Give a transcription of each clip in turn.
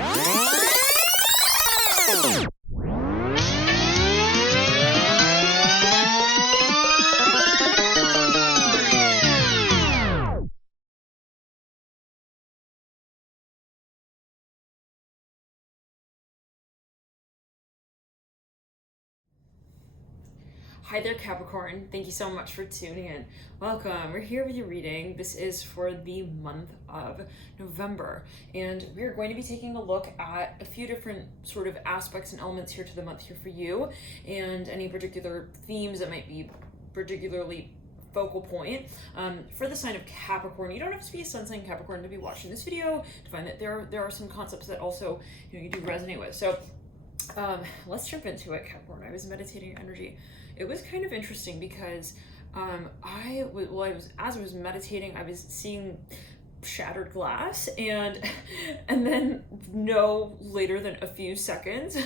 Hi there, Capricorn. Thank you so much for tuning in. Welcome. We're here with your reading. This is for the month of November, and we're going to be taking a look at a few different sort of aspects and elements here to the month here for you, and any particular themes that might be particularly focal point for the sign of Capricorn. You don't have to be a sun sign Capricorn to be watching this video to find that there are some concepts that also you do resonate with. So let's jump into it, Capricorn. I was meditating your energy. It was kind of interesting because as I was meditating, I was seeing shattered glass, and then no later than a few seconds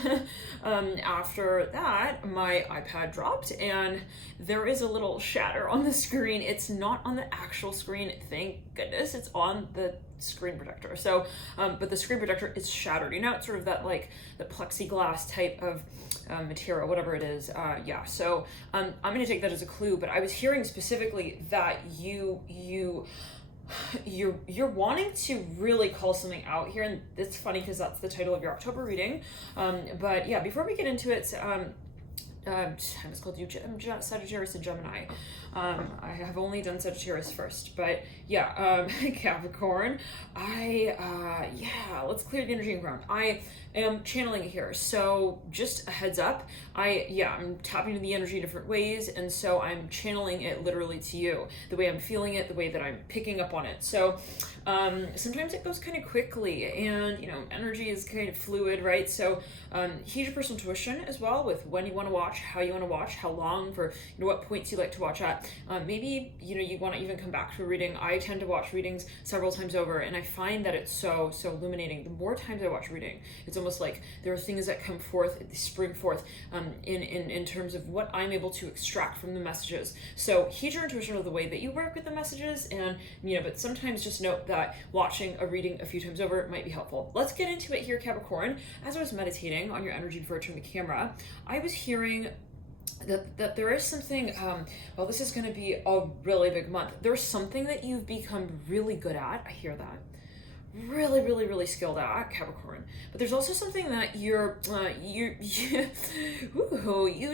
after that, my iPad dropped and there is a little shatter on the screen. It's not on the actual screen, thank goodness. It's on the screen protector. So but the screen protector is shattered. You know, it's sort of that like the plexiglass type of material, whatever it is. Yeah, so I'm gonna take that as a clue, but I was hearing specifically that you're wanting to really call something out here, and it's funny because that's the title of your October reading. But yeah, before we get into it, I was called you Sagittarius and Gemini. I have only done Sagittarius first, but yeah, Capricorn. Let's clear the energy and ground. I am channeling it here, so just a heads up. I'm tapping into the energy in different ways, and so I'm channeling it literally to you, the way I'm feeling it, the way that I'm picking up on it. So sometimes it goes kind of quickly, and you know, energy is kind of fluid, right? So heed your personal intuition as well with when you want to watch, how you want to watch, how long, for what points you like to watch at. Maybe you want to even come back to a reading. I tend to watch readings several times over, and I find that it's so illuminating. The more times I watch reading, it's almost like there are things that come forth, spring forth in terms of what I'm able to extract from the messages. So heed your intuition of the way that you work with the messages, and but sometimes just note that watching a reading a few times over might be helpful. Let's get into it here, Capricorn. As I was meditating on your energy before I turned the camera, I was hearing that there is something, well, this is going to be a really big month. There's something that you've become really good at. I hear that. Really skilled at, Capricorn. But there's also something that you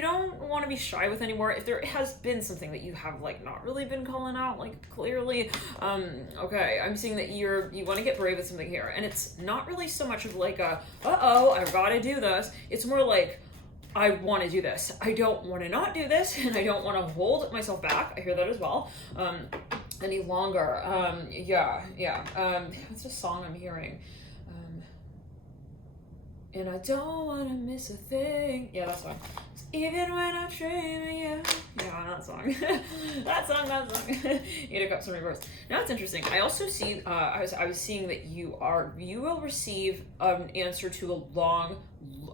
don't want to be shy with anymore. If there has been something that you have like not really been calling out, like clearly, okay, I'm seeing that you want to get brave with something here, and it's not really so much of like a I've got to do this. It's more like, I want to do this. I don't want to not do this, and I don't want to hold myself back. I hear that as well. Any longer. What's the song I'm hearing? And I don't want to miss a thing. Yeah, that's fine. Even when I'm dreaming, yeah, that song. that song. You took up some reverse. Now it's interesting. I also see. I was seeing that you will receive an answer to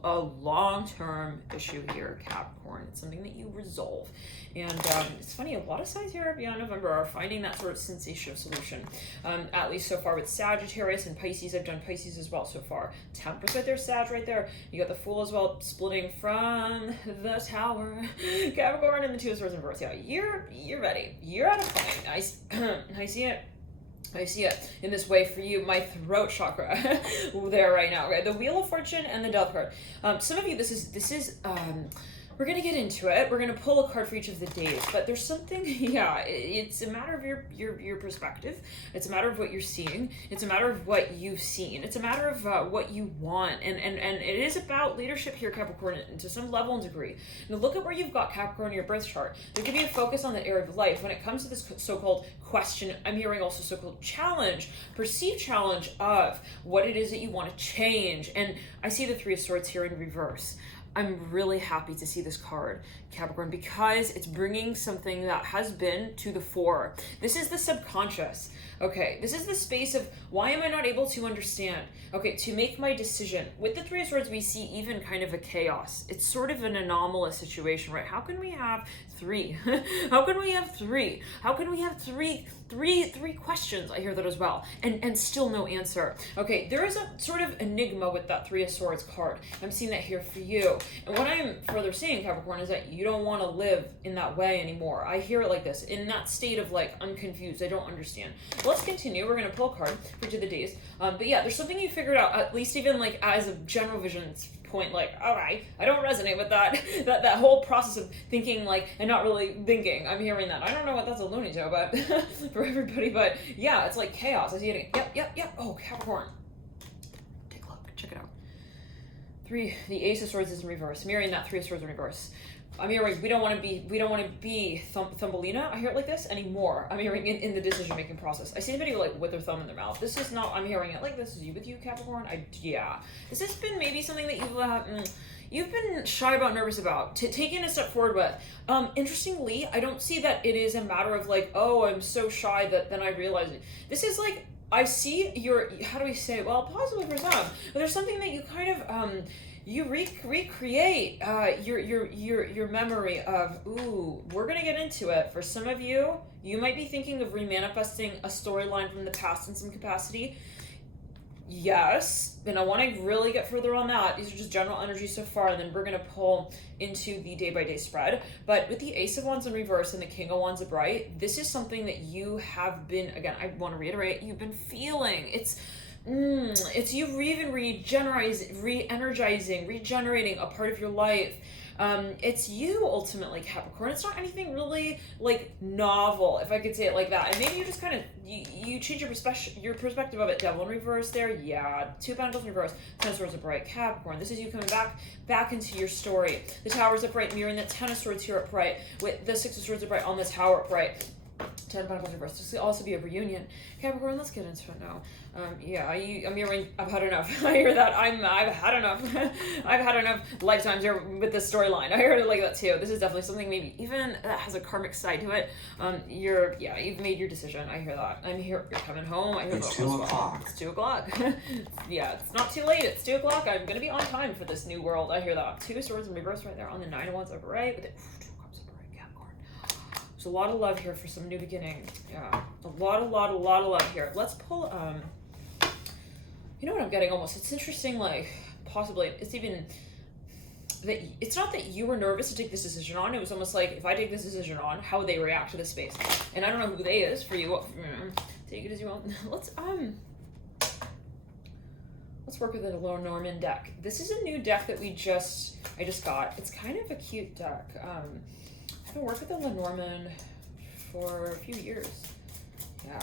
a long-term issue here, Capricorn. It's something that you resolve, and it's funny. A lot of signs here beyond November are finding that sort of sensation of solution. At least so far with Sagittarius and Pisces. I've done Pisces as well so far. Temperance right there, Sag right there. You got the Fool as well, splitting from the Tower, Capricorn, and the Two of Swords in reverse. Yeah, you're ready. You're at a point. I see it. I see it in this way for you, my throat chakra there right now, right? The Wheel of Fortune and the Death card. Some of you, this is we're going to get into it. We're going to pull a card for each of the days, but there's something, it's a matter of your perspective. It's a matter of what you're seeing. It's a matter of what you've seen. It's a matter of what you want. And it is about leadership here, Capricorn, to some level and degree. Now look at where you've got Capricorn in your birth chart. There could be a focus on that area of life. When it comes to this so-called question, I'm hearing also so-called challenge, perceived challenge of what it is that you want to change. And I see the Three of Swords here in reverse. I'm really happy to see this card, Capricorn, because it's bringing something that has been to the fore. This is the subconscious. Okay, this is the space of why am I not able to understand? Okay, to make my decision. With the Three of Swords, we see even kind of a chaos. It's sort of an anomalous situation, right? How can we have three? How can we have three? How can we have three questions? I hear that as well. And still no answer. Okay, there is a sort of enigma with that Three of Swords card. I'm seeing that here for you. And what I'm further saying, Capricorn, is that you don't want to live in that way anymore. I hear it like this, in that state of like, I'm confused, I don't understand. Let's continue. We're going to pull a card for each of the days. But yeah, there's something you figured out, at least even like as a general vision point, like, all right, I don't resonate with that that whole process of thinking like and not really thinking. I'm hearing that. I don't know what that's a loony to, but for everybody, but yeah, it's like chaos. I see it again. Yep. Oh, Capricorn. Take a look. Check it out. The Ace of Swords is in reverse. Mirroring that Three of Swords in reverse. I'm hearing we don't want to be Thumbelina. I hear it like this anymore. I'm hearing in the decision making process. I see anybody like with their thumb in their mouth. This is not. I'm hearing it like this. Is you with you, Capricorn? Yeah. This has been maybe something that you've been shy about, nervous about, taking a step forward with. Interestingly, I don't see that it is a matter of like, oh, I'm so shy that then I realize it. This is like, I see your, how do we say, well, possibly for some, but there's something that you kind of, you recreate your memory of, ooh, we're gonna get into it. For some of you, you might be thinking of remanifesting a storyline from the past in some capacity. Yes, and I want to really get further on that. These are just general energies so far, and then we're going to pull into the day-by-day spread. But with the Ace of Wands in reverse and the King of Wands upright, this is something that you have been, again, I want to reiterate, you've been feeling. It's you even re-energizing, regenerating a part of your life. It's you ultimately, Capricorn. It's not anything really like novel, if I could say it like that. And maybe you just kind of you change your perspective of it. Devil in reverse there, yeah. Two of Pentacles in reverse, Ten of Swords upright, Capricorn. This is you coming back into your story. The Tower's upright, mirroring the Ten of Swords here upright, with the Six of Swords upright on the Tower upright. Ten of Pentacles reverse. This could also be a reunion. Capricorn, let's get into it now. Yeah, I'm hearing, I've had enough. I hear that. I've had enough. I've had enough lifetimes here with this storyline. I heard it like that too. This is definitely something maybe even that has a karmic side to it. You've made your decision. I hear that. I'm here. You're coming home. I hear it's 2 o'clock. It's 2 o'clock. Yeah, it's not too late. It's 2 o'clock. I'm gonna be on time for this new world. I hear that. Two of Swords in reverse right there on the Nine of Wands upright. With it. A lot of love here for some new beginning. Yeah, a lot of love here. Let's pull, you know what I'm getting almost? It's interesting, like, possibly, it's even, that it's not that you were nervous to take this decision on. It was almost like, if I take this decision on, how would they react to this space? And I don't know who they is for you. Take it as you want. Let's work with the Lenormand deck. This is a new deck that I just got. It's kind of a cute deck. I've worked with the Lenormand for a few years. Yeah.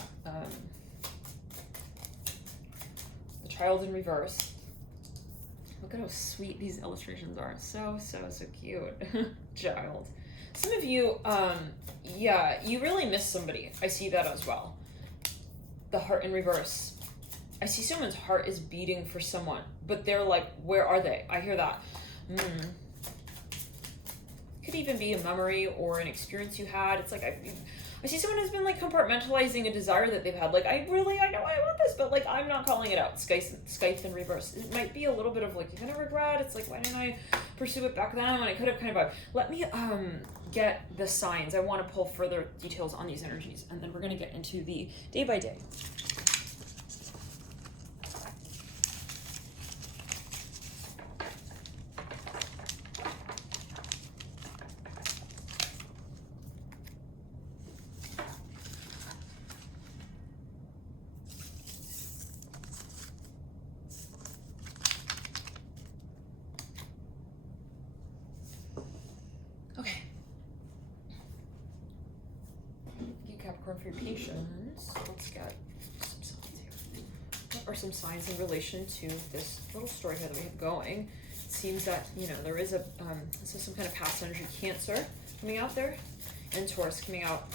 The Child in reverse. Look at how sweet these illustrations are. So cute. Child. Some of you, yeah, you really miss somebody. I see that as well. The Heart in reverse. I see someone's heart is beating for someone, but they're like, where are they? I hear that. Could even be a memory or an experience you had. It's like I see someone who's been like compartmentalizing a desire that they've had. Like I know I want this, but like I'm not calling it out. Scythe in reverse. It might be a little bit of like you're gonna regret. It's like why didn't I pursue it back then when I could have kind of. Let me get the signs. I want to pull further details on these energies, and then we're gonna get into the day by day. For your patience, let's get some signs here. What are some signs in relation to this little story here that we have going? It seems that, you know, there is this is some kind of past energy. Cancer coming out there, and Taurus coming out.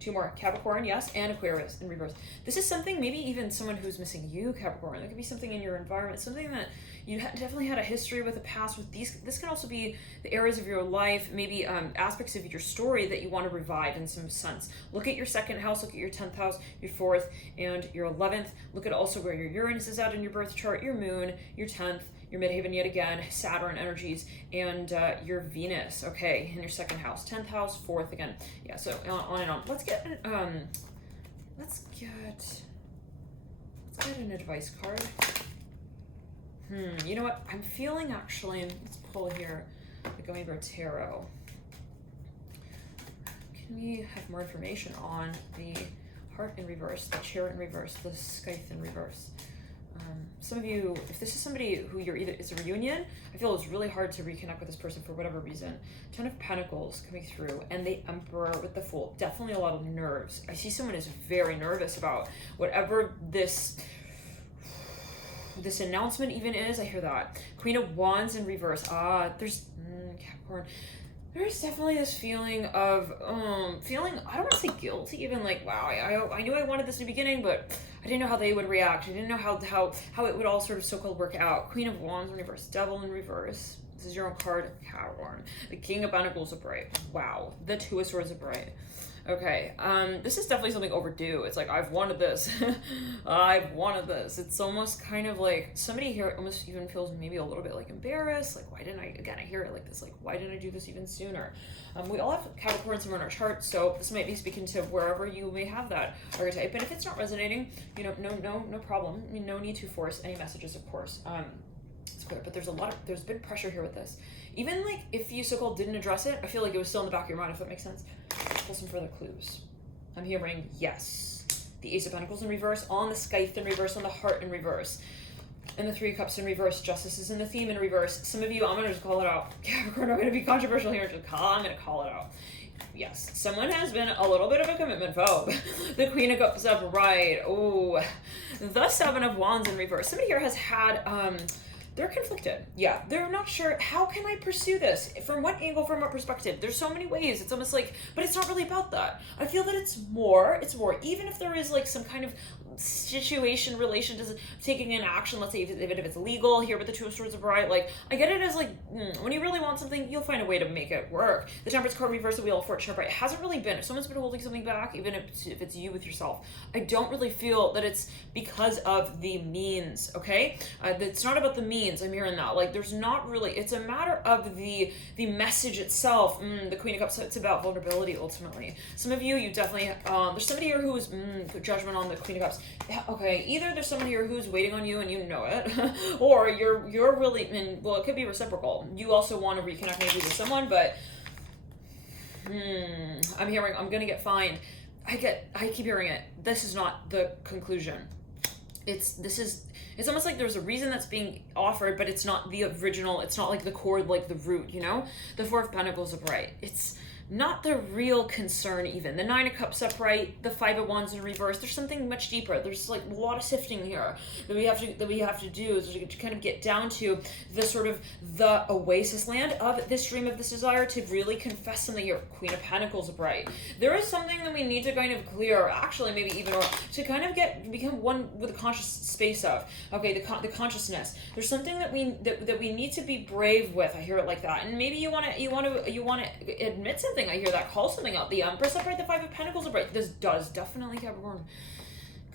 2 more. Capricorn, yes, and Aquarius in reverse. This is something, maybe even someone who's missing you, Capricorn. There could be something in your environment, something that you definitely had a history with, a past with these. This can also be the areas of your life, maybe aspects of your story that you want to revive in some sense. Look at your 2nd house, look at your 10th house, your 4th, and your 11th. Look at also where your Uranus is at in your birth chart, your moon, your 10th, your midhaven yet again, Saturn energies, and your Venus, okay, in your 2nd house, 10th house, 4th again. Yeah, so on and on. Let's get an advice card. You know what? I'm feeling actually, let's pull here, the Going Bird Tarot. Can we have more information on the Heart in reverse, the Chariot in reverse, the Scythe in reverse? Some of you, if this is somebody who you're either, it's a reunion, I feel it's really hard to reconnect with this person for whatever reason. 10 of Pentacles coming through, and the Emperor with the Fool. Definitely a lot of nerves. I see someone is very nervous about whatever this announcement even is. I hear that. Queen of Wands in reverse. There's Capricorn. There's definitely this feeling of I don't want to say guilty, even like, wow, I knew I wanted this in the beginning, but I didn't know how they would react. I didn't know how it would all sort of so-called work out. Queen of Wands in reverse, Devil in reverse. This is your own card, Capricorn. The King of Pentacles upright. Wow. The 2 of Swords upright. Okay, this is definitely something overdue. It's like, I've wanted this. I've wanted this. It's almost kind of like, somebody here almost even feels maybe a little bit like embarrassed. Like, why didn't I, again, I hear it like this, like, why didn't I do this even sooner? We all have Capricorn somewhere in our chart, so this might be speaking to wherever you may have that archetype. And if it's not resonating, you know, no problem. I mean, no need to force any messages, of course. It's clear, but there's been pressure here with this. Even like if you so-called didn't address it, I feel like it was still in the back of your mind, if that makes sense. Pull some further clues. I'm hearing yes. The Ace of Pentacles in reverse, on the Scythe in reverse, on the Heart in reverse. And the 3 of Cups in reverse, Justice is in the theme in reverse. Some of you, I'm gonna just call it out. Capricorn, I'm gonna be controversial here, I'm gonna call it out. Yes, someone has been a little bit of a commitment phobe. The Queen of Cups upright. Oh, the 7 of Wands in reverse. Somebody here has had, they're conflicted. Yeah, they're not sure, how can I pursue this? From what angle, from what perspective? There's so many ways. It's almost like, but it's not really about that. I feel that it's more, even if there is like some kind of situation, relation to taking an action, let's say if it's legal here with the 2 of Swords upright, like, I get it as like, when you really want something, you'll find a way to make it work. The Temperance card reverse, the Wheel of Fortune upright, it hasn't really been, if someone's been holding something back, even if it's you with yourself, I don't really feel that it's because of the means, okay? It's not about the means, I'm hearing that. Like, there's not really, it's a matter of the message itself. The Queen of Cups, it's about vulnerability, ultimately. Some of you definitely, there's somebody here who's, judgment on the Queen of Cups. Okay, either there's someone here who's waiting on you and you know it, or you're really, well, it could be reciprocal. You also want to reconnect maybe with someone, but I'm hearing, I'm gonna get fined. I keep hearing it. This is not the conclusion. It's almost like there's a reason that's being offered, but it's not the original, it's not like the core, like the root, you know? The 4 of Pentacles upright. It's not the real concern even. The 9 of Cups upright, the 5 of Wands in reverse. There's something much deeper. There's like a lot of sifting here that we have to do is to kind of get down to the sort of the oasis land of this dream, of this desire, to really confess something here. Queen of Pentacles upright. There is something that we need to kind of clear, actually maybe even, or to kind of become one with the conscious space of. Okay, the consciousness. There's something that we need to be brave with. I hear it like that, and maybe you want to admit something. I hear that, call something out. The Empress upright, the 5 of Pentacles upright. This does definitely, Capricorn,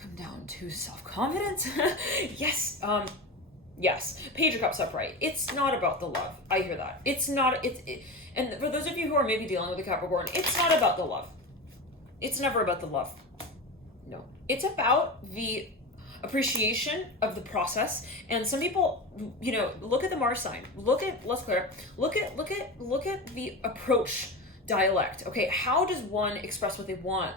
come down to self-confidence. Yes. Yes. Page of Cups upright. It's not about the love. I hear that. It's not. And for those of you who are maybe dealing with a Capricorn, it's not about the love. It's never about the love. No. It's about the appreciation of the process. And some people, look at the Mars sign. Look at the approach dialect. Okay, how does one express what they want?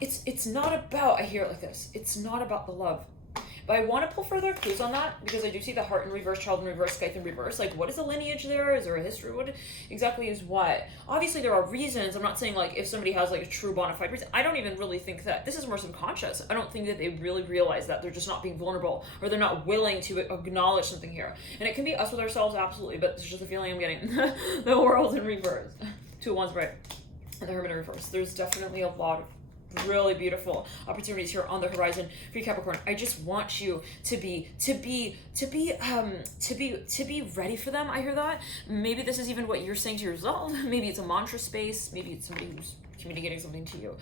It's not about, I hear it like this, it's not about the love. But I want to pull further clues on that, because I do see the Heart in reverse, Child in reverse, Scythe in reverse. Like, what is the lineage there? Is there a history? What exactly is what? Obviously, there are reasons. I'm not saying, like, if somebody has, like, a true bona fide reason. I don't even really think that. This is more subconscious. I don't think that they really realize that. They're just not being vulnerable, or they're not willing to acknowledge something here. And it can be us with ourselves, absolutely, but it's just a feeling I'm getting. The World in reverse. 2 of Wands right. And the Hermit in reverse. There's definitely a lot of really beautiful opportunities here on the horizon for you, Capricorn. I just want you to be ready for them. I hear that. Maybe this is even what you're saying to yourself. Maybe it's a mantra space. Maybe it's somebody who's communicating something to you.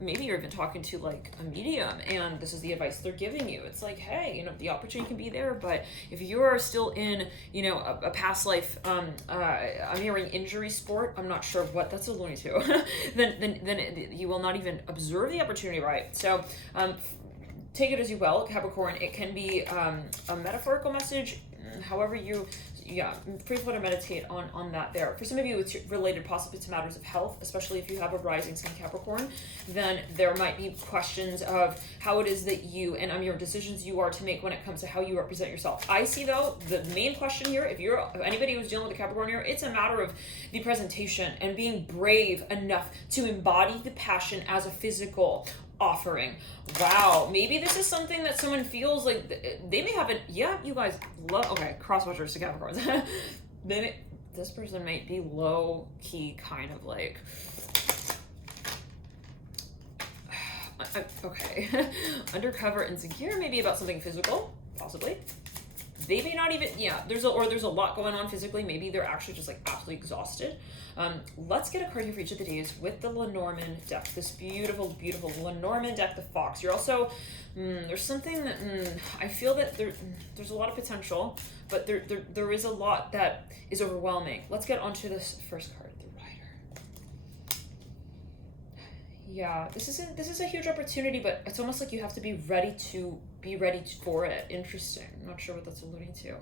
Maybe you're even talking to like a medium and this is the advice they're giving you. It's like, hey, you know, the opportunity can be there, but if you're still in, you know, a past life, I'm hearing injury sport, I'm not sure what that's alluding to, then you will not even observe the opportunity, right? So take it as you will, Capricorn. It can be a metaphorical message, however you, free flow to meditate on that there. For some of you, it's related possibly to matters of health, especially if you have a rising sun Capricorn, then there might be questions of how it is that you, and your decisions you are to make when it comes to how you represent yourself. I see though, the main question here, if anybody who's dealing with a Capricorn here, it's a matter of the presentation and being brave enough to embody the passion as a physical offering. Wow, maybe this is something that someone feels like they may have it. Yeah, you guys love, okay, cross-watchers to Capricorns. This person might be low key kind of like, okay, undercover insecure, maybe about something physical, possibly. They may not even, there's a lot going on physically. Maybe they're actually just like absolutely exhausted. Let's get a card here for each of the days with the Lenormand deck. This beautiful, beautiful Lenormand deck, the Fox. You're also, there's something that, I feel that there's a lot of potential, but there is a lot that is overwhelming. Let's get onto this first card, the Rider. Yeah, this is a huge opportunity, but it's almost like you have to be ready for it. Interesting. I'm not sure what that's alluding to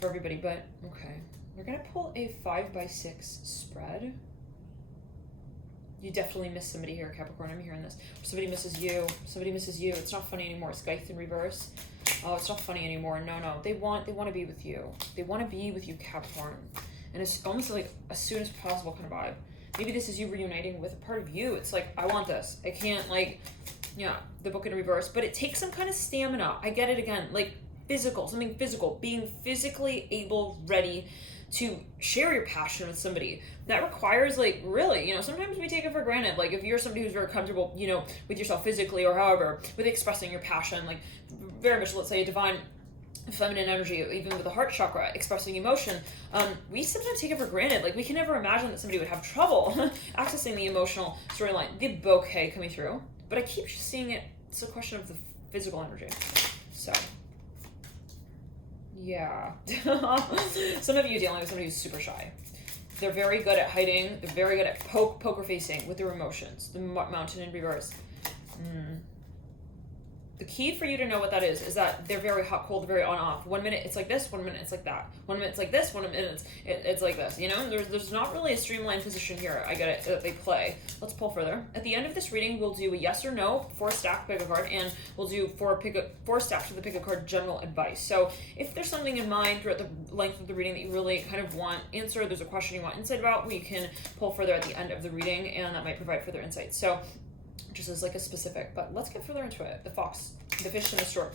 for everybody, but okay. We're gonna pull a 5x6 spread. You definitely miss somebody here, Capricorn. I'm hearing this. Somebody misses you. Somebody misses you. It's not funny anymore. Scythe in reverse. Oh, it's not funny anymore. No. They want to be with you. They want to be with you, Capricorn. And it's almost like as soon as possible kind of vibe. Maybe this is you reuniting with a part of you. It's like, I want this. I can't like, the book in reverse, but it takes some kind of stamina. I get it again, like physical, something physical, being physically able, ready to share your passion with somebody. That requires like really, sometimes we take it for granted. Like if you're somebody who's very comfortable, with yourself physically or however, with expressing your passion, like very much, let's say a divine feminine energy, even with the heart chakra, expressing emotion, we sometimes take it for granted. Like we can never imagine that somebody would have trouble accessing the emotional storyline, the bouquet coming through. But I keep seeing it's a question of the physical energy. So, yeah. Some of you dealing with somebody who's super shy. They're very good at hiding. They're very good at poker facing with their emotions. The mountain in reverse. The key for you to know what that is that they're very hot, cold, very on-off. 1 minute it's like this, 1 minute it's like that. 1 minute it's like this, 1 minute it's like this. There's not really a streamlined position here. I get it that they play. Let's pull further. At the end of this reading, we'll do a yes or no, 4 stack, pick a card, and we'll do 4 stacks for the pick a card general advice. So if there's something in mind throughout the length of the reading that you really kind of want answered, there's a question you want insight about, we can pull further at the end of the reading, and that might provide further insight. So just as like a specific, but let's get further into it. The fox, the fish and the stork.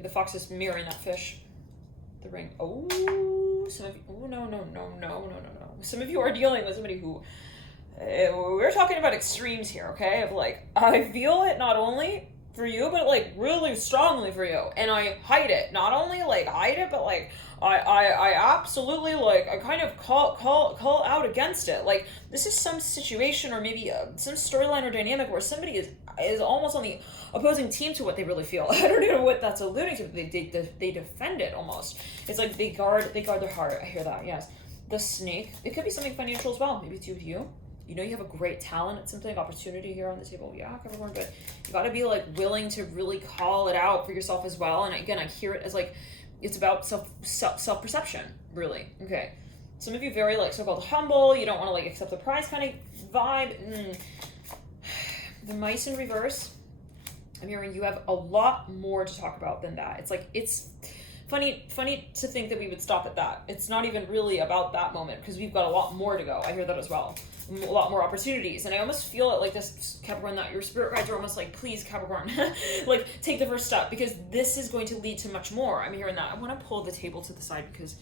The fox is mirroring that fish. The ring. Oh, some of you, no. Some of you are dealing with somebody who, we're talking about extremes here, okay? Of like, I feel it not only for you, but like really strongly for you. And I hide it. Not only like hide it, but like, I absolutely like, I kind of call out against it. Like this is some situation or maybe some storyline or dynamic where somebody is almost on the opposing team to what they really feel. I don't know what that's alluding to. They defend it almost. It's like they guard their heart. I hear that. Yes. The snake. It could be something financial as well. Maybe it's you. You have a great talent at something, opportunity here on the table. Yeah, Capricorn, but you got to be like willing to really call it out for yourself as well. And again, I hear it as like, it's about self-perception, really. Okay. Some of you very like so-called humble. You don't want to like accept the prize kind of vibe. The mice in reverse. I'm hearing you have a lot more to talk about than that. It's like, it's funny to think that we would stop at that. It's not even really about that moment because we've got a lot more to go. I hear that as well. A lot more opportunities. And I almost feel it like this, Capricorn, that your spirit guides are almost like, please, Capricorn, like take the first step because this is going to lead to much more. I'm hearing that. I want to pull the table to the side because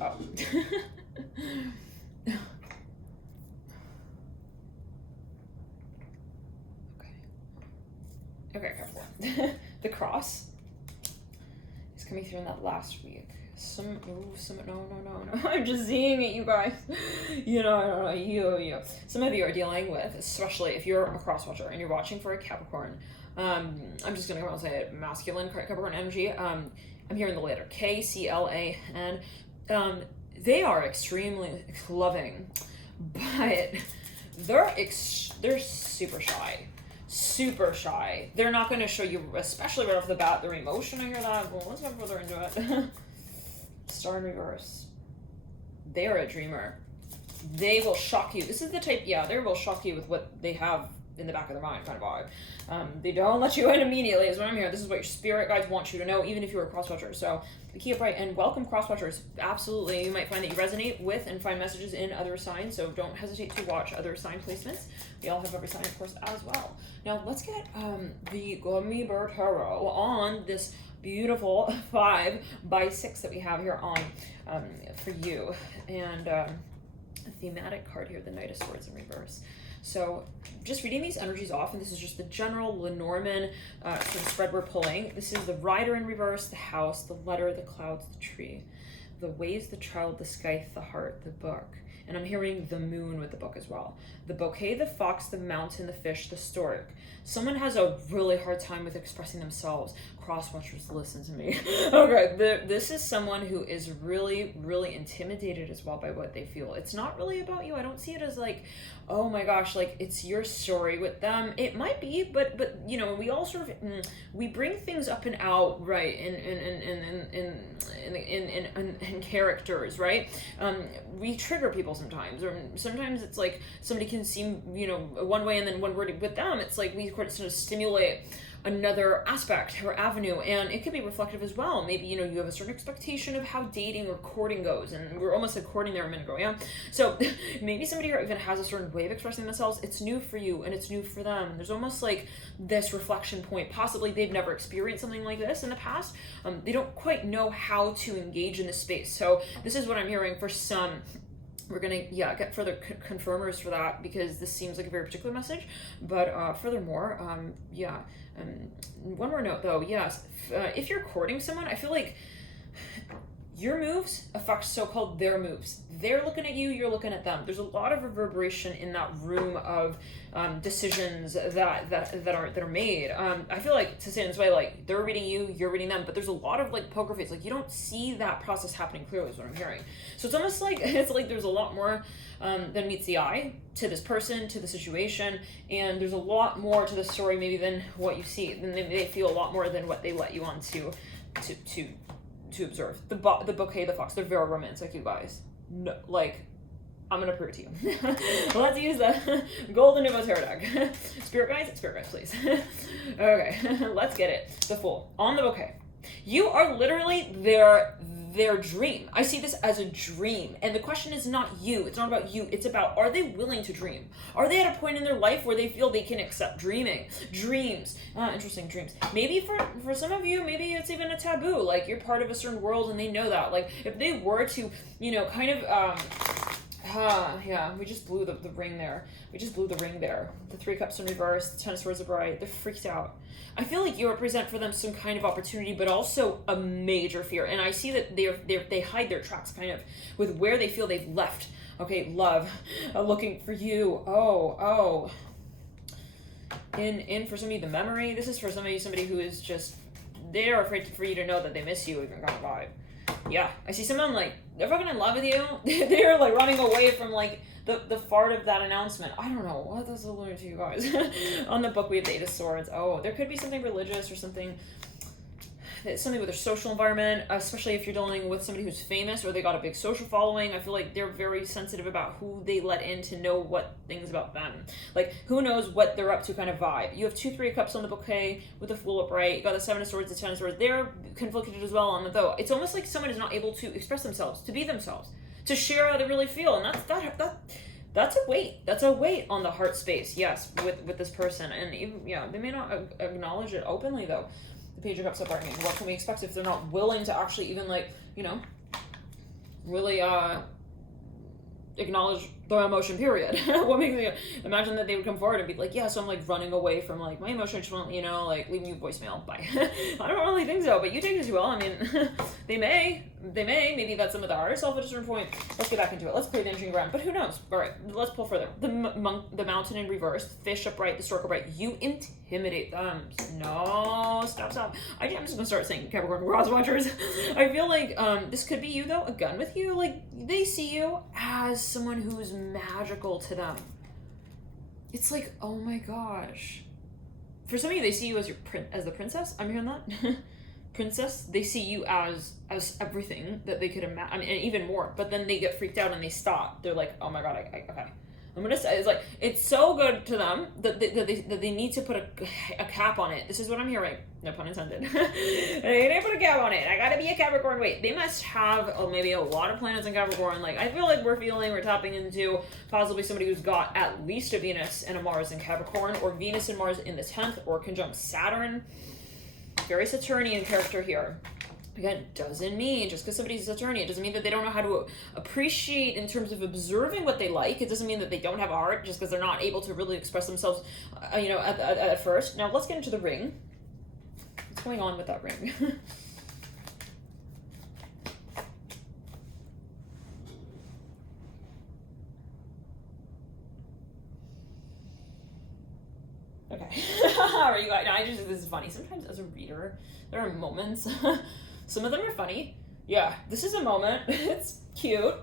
Oh. Okay, Capricorn. The cross is coming through in that last week. No. I'm just seeing it, you guys. You know. Some of you are dealing with, especially if you're a cross watcher and you're watching for a Capricorn. I'm just gonna go and say it, masculine Capricorn energy. I'm hearing the letter K, C, L, A, and they are extremely loving, but they're super shy. Super shy. They're not going to show you, especially right off the bat, their emotion. I hear that. Well, let's go further into it. Star in reverse. They are a dreamer. They will shock you. This is the type, yeah, they will shock you with what they have in the back of their mind kind of vibe. They don't let you in immediately is what I'm hearing. This is what your spirit guides want you to know, even if you're a cross-watcher. So the key upright, and welcome cross-watchers. Absolutely, you might find that you resonate with and find messages in other signs, so don't hesitate to watch other sign placements. We all have every sign, of course, as well. Now let's get the Gummy Bear Tarot on this beautiful 5x6 that we have here on for you. And a thematic card here, the Knight of Swords in reverse. So just reading these energies off, and this is just the general Lenormand sort of spread we're pulling. This is the Rider in reverse, the House, the Letter, the Clouds, the Tree, the Waves, the Child, the Scythe, the Heart, the Book. And I'm hearing the Moon with the Book as well. The Bouquet, the Fox, the Mountain, the Fish, the Stork. Someone has a really hard time with expressing themselves. Cross-watchers, listen to me. Okay, this is someone who is really, really intimidated as well by what they feel. It's not really about you. I don't see it as like, oh my gosh, like it's your story with them. It might be, but you know, we all sort of we bring things up and out, right? In characters, right? We trigger people sometimes, or sometimes it's like somebody can seem, you know, one way, and then when we're with them, it's like we sort of stimulate another aspect or avenue, and it could be reflective as well. Maybe, you know, you have a certain expectation of how dating or courting goes, and we're almost like courting there a minute ago, yeah? So maybe somebody here even has a certain way of expressing themselves. It's new for you and it's new for them. There's almost like this reflection point. Possibly they've never experienced something like this in the past. They don't quite know how to engage in this space. So this is what I'm hearing for some. We're gonna, get further confirmers for that, because this seems like a very particular message. But furthermore, one more note though, yes, if you're courting someone, I feel like your moves affect so-called their moves. They're looking at you, you're looking at them. There's a lot of reverberation in that room of decisions that are made. I feel like, to say it this way, like they're reading you, you're reading them, but there's a lot of like poker face. Like you don't see that process happening clearly is what I'm hearing. So it's almost like, there's a lot more than meets the eye to this person, to the situation, and there's a lot more to the story maybe than what you see. Then they feel a lot more than what they let you on to observe. The Bouquet, the Fox, they're very romantic, you guys. No, like, I'm gonna prove it to you. Let's use the Golden Nouveau Tarot deck. Spirit guides, please. Okay, let's get it. The Fool on the Bouquet. You are literally their dream. I see this as a dream, and the question is not you. It's not about you. It's about, are they willing to dream? Are they at a point in their life where they feel they can accept dreaming? Dreams. Interesting, dreams. Maybe for some of you, maybe it's even a taboo. Like you're part of a certain world and they know that. Like if they were to, you know, kind of we just blew the ring there. We just blew the ring there. The Three Cups in reverse, the Ten of Swords upright. They're freaked out. I feel like you represent for them some kind of opportunity, but also a major fear. And I see that they hide their tracks kind of with where they feel they've left. Okay, love, looking for you. Oh. In for some of you, the memory. This is for some of you, somebody who is just, they're afraid for you to know that they miss you, even kind of vibe. Yeah, I see someone like, they're fucking in love with you. They're like running away from like the fart of that announcement. I don't know what does alluding to, you guys. On the book we have the Eight of Swords. Oh, there could be something religious or something with their social environment, especially if you're dealing with somebody who's famous or they got a big social following. I feel like they're very sensitive about who they let in to know what things about them. Like, who knows what they're up to kind of vibe. You have 2 Three Cups on the Bouquet with the Fool upright. You got the Seven of Swords, the Ten of Swords. They're conflicted as well on the though. It's almost like someone is not able to express themselves, to be themselves, to share how they really feel. And that's a weight. That's a weight on the heart space, yes, with this person. And even, they may not acknowledge it openly though. The Page of Cups upright. What can we expect if they're not willing to actually even really acknowledge the emotion, period. What makes me imagine that they would come forward and be like, yeah, so I'm like running away from like my emotion, you know, like leaving you voicemail, bye. I don't really think so, but you take it as well. I mean, they may, maybe that's some of the harder self at a certain point. Let's get back into it. Let's play the ancient ground, but who knows? All right, let's pull further. The mountain in reverse, fish upright, the stork upright. You intimidate them. No, stop. I'm just gonna start saying Capricorn CROSSWATCHERs. I feel like this could be you though, a gun with you. Like they see you as someone who's magical to them. It's like, oh my gosh. For some of you, they see you as as the princess. I'm hearing that. Princess. They see you as everything that they could imagine. I mean, and even more. But then they get freaked out and they stop. They're like, oh my god, okay. I'm gonna say, it's like, it's so good to them that they need to put a cap on it. This is what I'm hearing. No pun intended. They need to put a cap on it. I gotta be a Capricorn. Wait, they must have maybe a lot of planets in Capricorn. Like, I feel like we're tapping into possibly somebody who's got at least a Venus and a Mars in Capricorn, or Venus and Mars in the 10th, or conjunct Saturn. Very Saturnian character here. Again, doesn't mean just because somebody's a Saturnian, it doesn't mean that they don't know how to appreciate in terms of observing what they like. It doesn't mean that they don't have art just because they're not able to really express themselves, you know, at first. Now let's get into the ring. What's going on with that ring? Okay. All right, you guys. This is funny. Sometimes as a reader, there are moments. Some of them are funny. Yeah, this is a moment. It's cute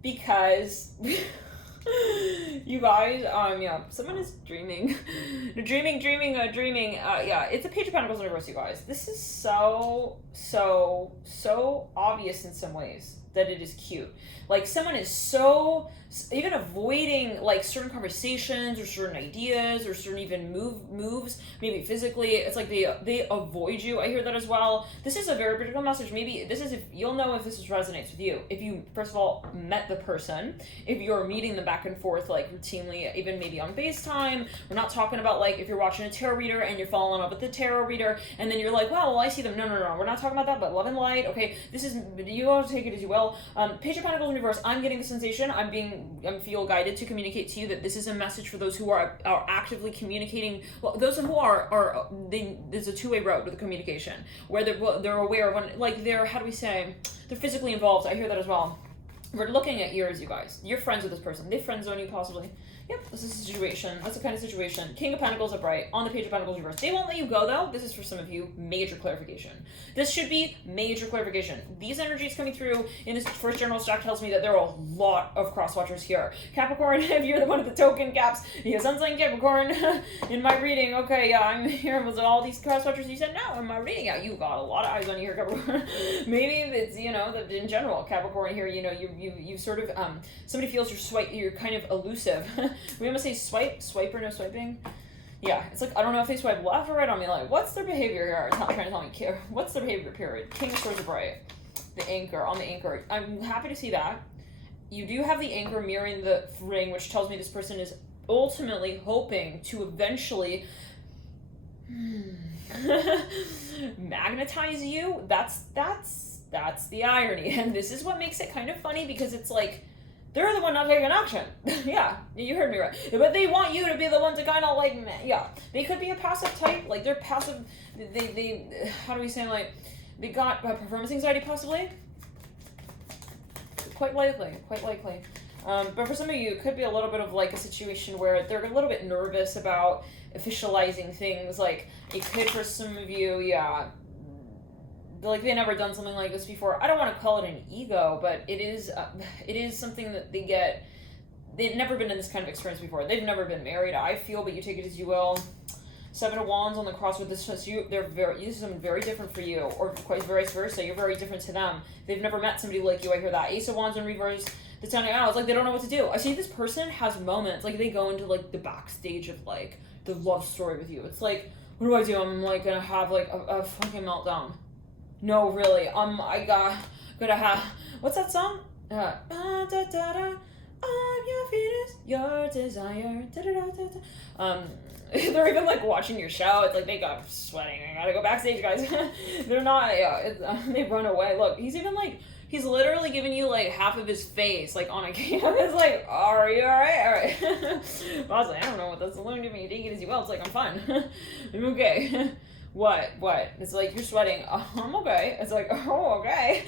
because you guys, yeah, someone is dreaming. Dreaming. Yeah, it's a Page of Pentacles in reverse, you guys. This is so obvious in some ways that it is cute. Like, someone is so even avoiding like certain conversations or certain ideas or certain even moves, maybe physically. It's like they avoid you. I hear that as well. This is a very particular message. Maybe this is, if you'll know if this resonates with you. If you first of all met the person, if you're meeting them back and forth like routinely, even maybe on FaceTime. We're not talking about like if you're watching a tarot reader and you're falling in love with the tarot reader and then you're like, wow, well, I see them. No. We're not talking about that, but love and light. Okay, this is, you all take it as you will. Page of Pentacles in reverse. I'm getting the sensation. I feel guided to communicate to you that this is a message for those who are actively communicating. Well, those who are there's a two-way road with the communication where they're aware of when, like, they're, how do we say, they're physically involved. I hear that as well. We're looking at yours, you guys. You're friends with this person. They friend zone you possibly. Yep, this is a situation. That's the kind of situation. King of Pentacles upright on the Page of Pentacles reverse. They won't let you go, though. This is for some of you. Major clarification. This should be major clarification. These energies coming through in this first general stack tells me that there are a lot of CROSSWATCHERs here. Capricorn, if you're the one with the token caps, yes, I'm saying Capricorn in my reading. Okay, yeah, I'm here with all these CROSSWATCHERs. You said no in my reading. Yeah, you got a lot of eyes on you here, Capricorn. Maybe it's, you know, that in general, Capricorn here, you know, you sort of, somebody feels you're kind of elusive. We almost say swipe or no swiping. Yeah, it's like, I don't know if they swipe left or right on me. Like, what's their behavior here? It's not trying to tell me. What's their behavior, period? King of Swords upright. The anchor, on the anchor. I'm happy to see that. You do have the anchor mirroring the ring, which tells me this person is ultimately hoping to eventually magnetize you. That's the irony. And this is what makes it kind of funny, because it's like, they're the one not taking action. Yeah, you heard me right. But they want you to be the one to kind of like, yeah. They could be a passive type. Like, they're passive. They how do we say, like, they got performance anxiety possibly? Quite likely. But for some of you, it could be a little bit of like a situation where they're a little bit nervous about officializing things. Like, it could, for some of you, yeah, like they've never done something like this before. I don't want to call it an ego, but it is something that they get. They've never been in this kind of experience before. They've never been married, I feel, but you take it as you will. Seven of Wands on the cross with this. This is something very different for you, or quite vice versa. You're very different to them. They've never met somebody like you. I hear that. Ace of Wands in reverse. The Ten of Wands. It's like they don't know what to do. I see this person has moments like they go into like the backstage of like the love story with you. It's like, what do? I'm like gonna have like a fucking meltdown. No, really. Gonna have, what's that song? I'm your Venus, your desire. They're even like watching your show. It's like they got sweating. I gotta go backstage, guys. They're not. Yeah, they run away. Look, he's even like He's literally giving you like half of his face, like on a camera. It's like, are you alright? Alright. Bob's like, I don't know what that's learning to me. You take it as you will. It's like, I'm fine. I'm okay. What? It's like, you're sweating. Oh, I'm okay. It's like, oh, okay.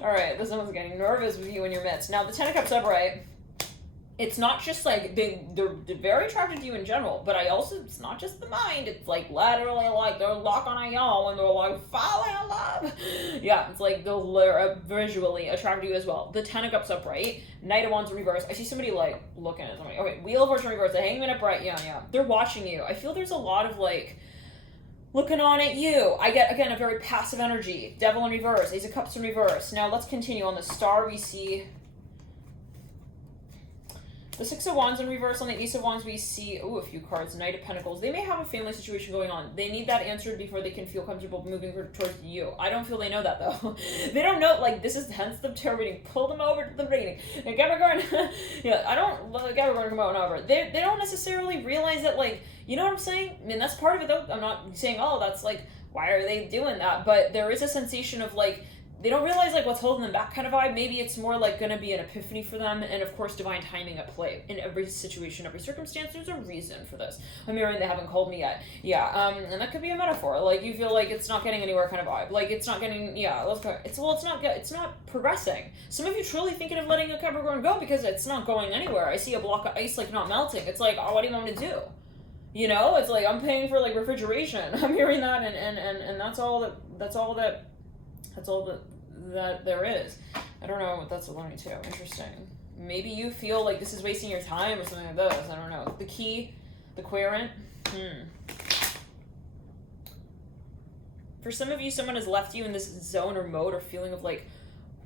Alright, this one's getting nervous with you in your midst. Now, the Ten of Cups upright, it's not just like they're very attracted to you in general, but it's not just the mind. It's like literally like they're locking on y'all and they're like falling in love. Yeah, it's like they're visually attracted to you as well. The Ten of Cups upright, Knight of Wands in reverse. I see somebody like looking at somebody. Okay, Wheel of Fortune reverse, the Hangman upright. Yeah. They're watching you. I feel there's a lot of like looking on at you. I get, again, a very passive energy. Devil in reverse, Ace of Cups in reverse. Now let's continue. On the Star, we see the Six of Wands in reverse. On the Ace of Wands, we see, a few cards. Knight of Pentacles. They may have a family situation going on. They need that answered before they can feel comfortable moving towards you. I don't feel they know that, though. They don't know, like, this is hence the tarot reading. Pull them over to the reading. And Capricorn, I don't let Capricorn come out and over. They don't necessarily realize that, like, you know what I'm saying? I mean, that's part of it, though. I'm not saying, that's, like, why are they doing that? But there is a sensation of, like, they don't realize like what's holding them back kind of vibe. Maybe it's more like going to be an epiphany for them, and of course divine timing at play. In every situation, every circumstance, there's a reason for this. I'm hearing they haven't called me yet. Yeah, and that could be a metaphor. Like you feel like it's not getting anywhere kind of vibe. Like it's not getting, it's not progressing. Some of you truly thinking of letting a Capricorn go because it's not going anywhere. I see a block of ice like not melting. It's like, what do you want me to do? You know, it's like I'm paying for like refrigeration. I'm hearing that, and that's all that there is. I don't know what that's learning too. Interesting. Maybe you feel like this is wasting your time or something like this. I don't know. The Key, the Querent. For some of you, someone has left you in this zone or mode or feeling of like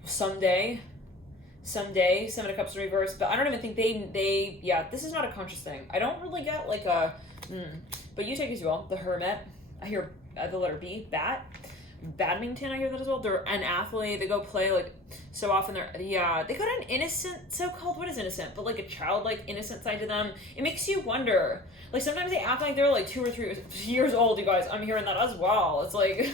someday, Seven of Cups in reverse, but I don't even think they this is not a conscious thing. I don't really get like a, but you take it as well. The Hermit. I hear the letter B, badminton, I hear that as well. They're an athlete. They go play like so often. They got an innocent, so-called, what is innocent? But like a childlike innocent side to them. It makes you wonder. Like sometimes they act like they're like 2 or 3 years old. You guys, I'm hearing that as well. It's like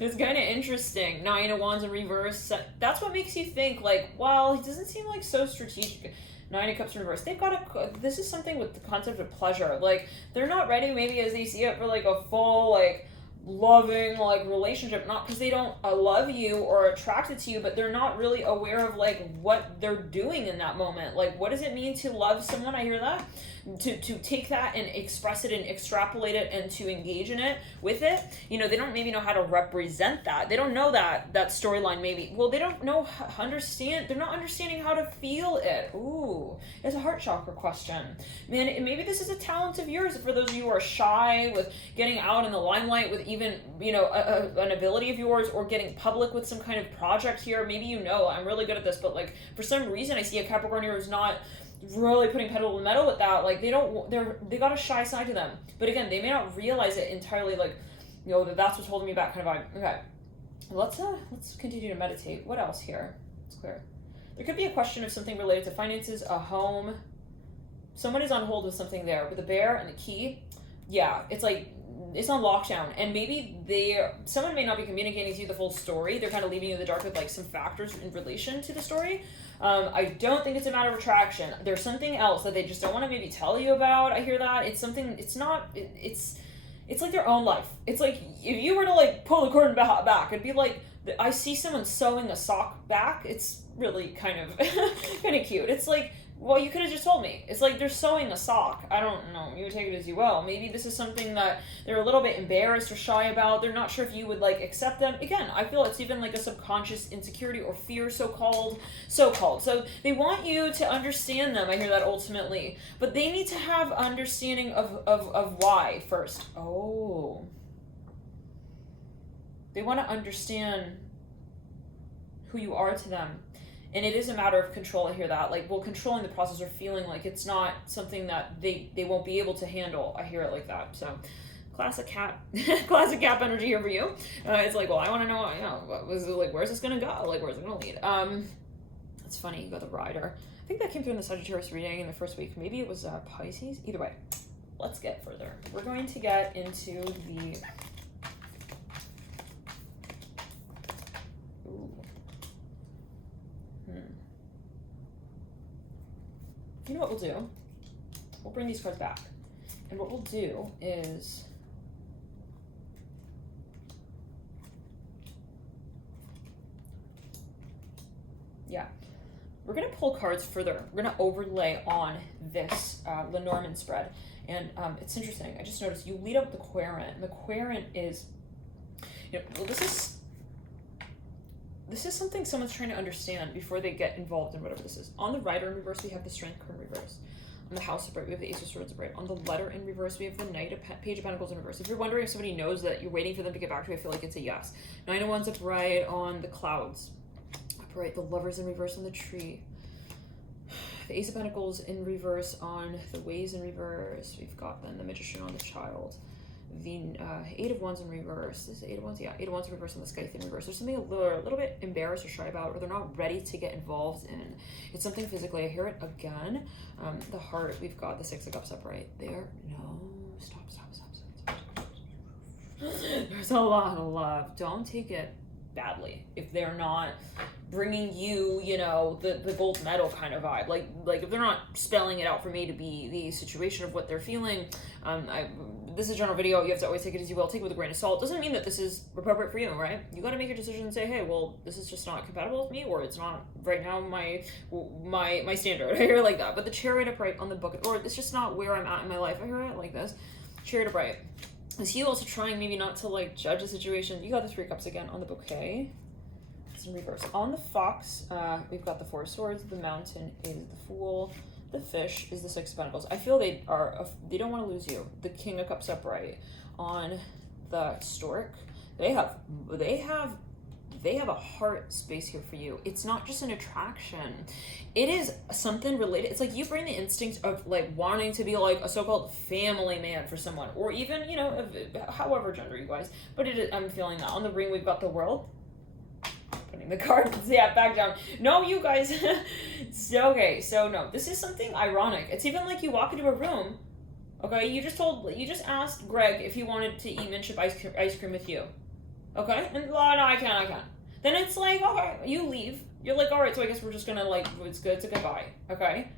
it's kind of interesting. Nine of Wands in reverse. That's what makes you think like, well, he doesn't seem like so strategic. Nine of Cups in reverse. They've got this is something with the concept of pleasure. Like they're not ready maybe as they see it for like a full like loving like relationship, not because they don't love you or are attracted to you, but they're not really aware of like what they're doing in that moment. Like what does it mean to love someone? I hear that. To take that and express it and extrapolate it and to engage in it with it. You know, they don't maybe know how to represent that. They don't know that storyline maybe. Well, they don't know they're not understanding how to feel it. Ooh, it's a heart chakra question. Man, maybe this is a talent of yours for those of you who are shy with getting out in the limelight with even, you know, an ability of yours, or getting public with some kind of project here. Maybe I'm really good at this, but like for some reason I see a Capricorn here who's not really putting pedal to the metal with that. Like they got a shy side to them, but again they may not realize it entirely, like, you know, that's what's holding me back kind of vibe. Okay, let's continue to meditate. What else here? It's clear there could be a question of something related to finances, a home. Someone is on hold with something there with the Bear and the Key. It's like it's on lockdown, and maybe someone may not be communicating to you the full story. They're kind of leaving you in the dark with like some factors in relation to the story. I don't think it's a matter of attraction. There's something else that they just don't want to maybe tell you about. I hear that. It's something, it's like their own life. It's like, if you were to like pull the curtain back, it'd be like, I see someone sewing a sock back. It's really kind of cute. It's like, well, you could have just told me. It's like they're sewing a sock. I don't know. You would take it as you will. Maybe this is something that they're a little bit embarrassed or shy about. They're not sure if you would like accept them. Again, I feel it's even like a subconscious insecurity or fear, so-called. So they want you to understand them. I hear that ultimately. But they need to have understanding of why first. Oh. They want to understand who you are to them. And it is a matter of control. I hear that. Like, well, controlling the process or feeling like it's not something that they won't be able to handle. I hear it like that. So, classic Cap energy here for you. It's like, well, I want to know, what was it like, where's this going to go? Like, where's it going to lead? It's funny, you got the Rider. I think that came through in the Sagittarius reading in the first week. Maybe it was Pisces. Either way, let's get further. We're going to get into the... Ooh. You know what we'll do? We'll bring these cards back. And what we'll do is... yeah. We're going to pull cards further. We're going to overlay on this Lenormand spread. And it's interesting. I just noticed you lead up the querent. And the querent is, you know, well, this is something someone's trying to understand before they get involved in whatever this is. On the Rider in reverse, we have the Strength card in reverse. On the House upright, we have the Ace of Swords upright. On the Letter in reverse, we have the Page of Pentacles in reverse. If you're wondering if somebody knows that you're waiting for them to get back to you, I feel like it's a yes. 9 of Wands upright on the Clouds. Upright, the Lovers in reverse on the Tree. The Ace of Pentacles in reverse on the Ways in reverse. We've got then the Magician on the Child. The 8 of Wands in reverse. This is 8 of Wands, yeah. 8 of Wands in reverse on the Scythe in reverse. There's something a little bit embarrassed or shy about, or they're not ready to get involved in. It's something physically. I hear it again. The Heart, we've got the 6 of Cups upright there. No, stop. There's a lot of love. Don't take it badly if they're not bringing you, you know, the gold medal kind of vibe. Like if they're not spelling it out for me to be the situation of what they're feeling. This is a general video. You have to always take it as you will. Take it with a grain of salt. Doesn't mean that this is appropriate for you, right? You got to make your decision and say, hey, well, this is just not compatible with me, or it's not right now my standard. I hear it like that. But the Chariot upright on the book, or it's just not where I'm at in my life. I hear it like this. Chariot upright. Is he also trying maybe not to like judge the situation? You got the 3 cups again on the bouquet. It's in reverse. On the Fox, we've got the 4 swords. The Mountain is the Fool. The Fish is the 6 of Pentacles. I feel they don't want to lose you. The King of Cups upright on the Stork. They have a heart space here for you. It's not just an attraction. It is something related. It's like you bring the instinct of like wanting to be like a so-called family man for someone, or even, you know, however gender you guys. But I'm feeling that. On the Ring, we've got the World. Putting the cards, yeah, back down. No, you guys. Okay, so no, this is something ironic. It's even like you walk into a room. Okay, you just asked Greg if he wanted to eat mint chip ice cream with you. Okay, and no, I can't. Then it's like, okay, you leave. You're like, all right, so I guess we're just gonna like, it's good, it's a goodbye. Okay,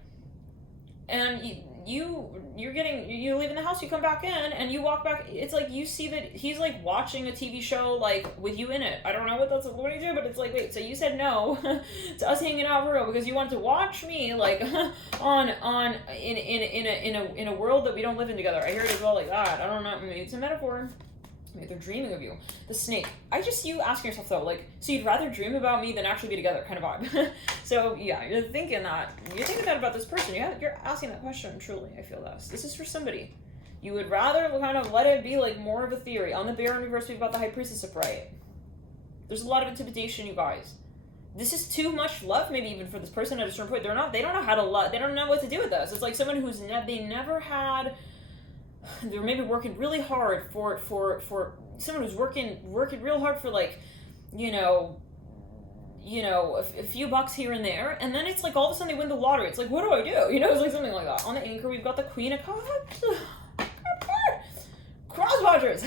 and you're leaving the house, you come back in, and you walk back. It's like you see that he's like watching a TV show like with you in it. I don't know what you do, but it's like, wait, so you said no to us hanging out for real because you wanted to watch me like in a world that we don't live in together. I hear it as well like that. I don't know, maybe it's a metaphor. Maybe they're dreaming of you. The Snake. You asking yourself though, like, so you'd rather dream about me than actually be together kind of vibe. So yeah, you're thinking that about this person. You're asking that question, truly, I feel this. This is for somebody. You would rather kind of let it be like more of a theory. On the Bear in reverse, we've got the High Priestess upright. There's a lot of intimidation, you guys. This is too much love, maybe even for this person at a certain point. They don't know how to love. They don't know what to do with this. It's like someone who's they never had. They're maybe working really hard for someone who's working real hard for like, a few bucks here and there, and then it's like all of a sudden they win the lottery. It's like, what do I do? It's like something like that. On the Anchor, we've got the Queen of Cups, CROSSWATCHERs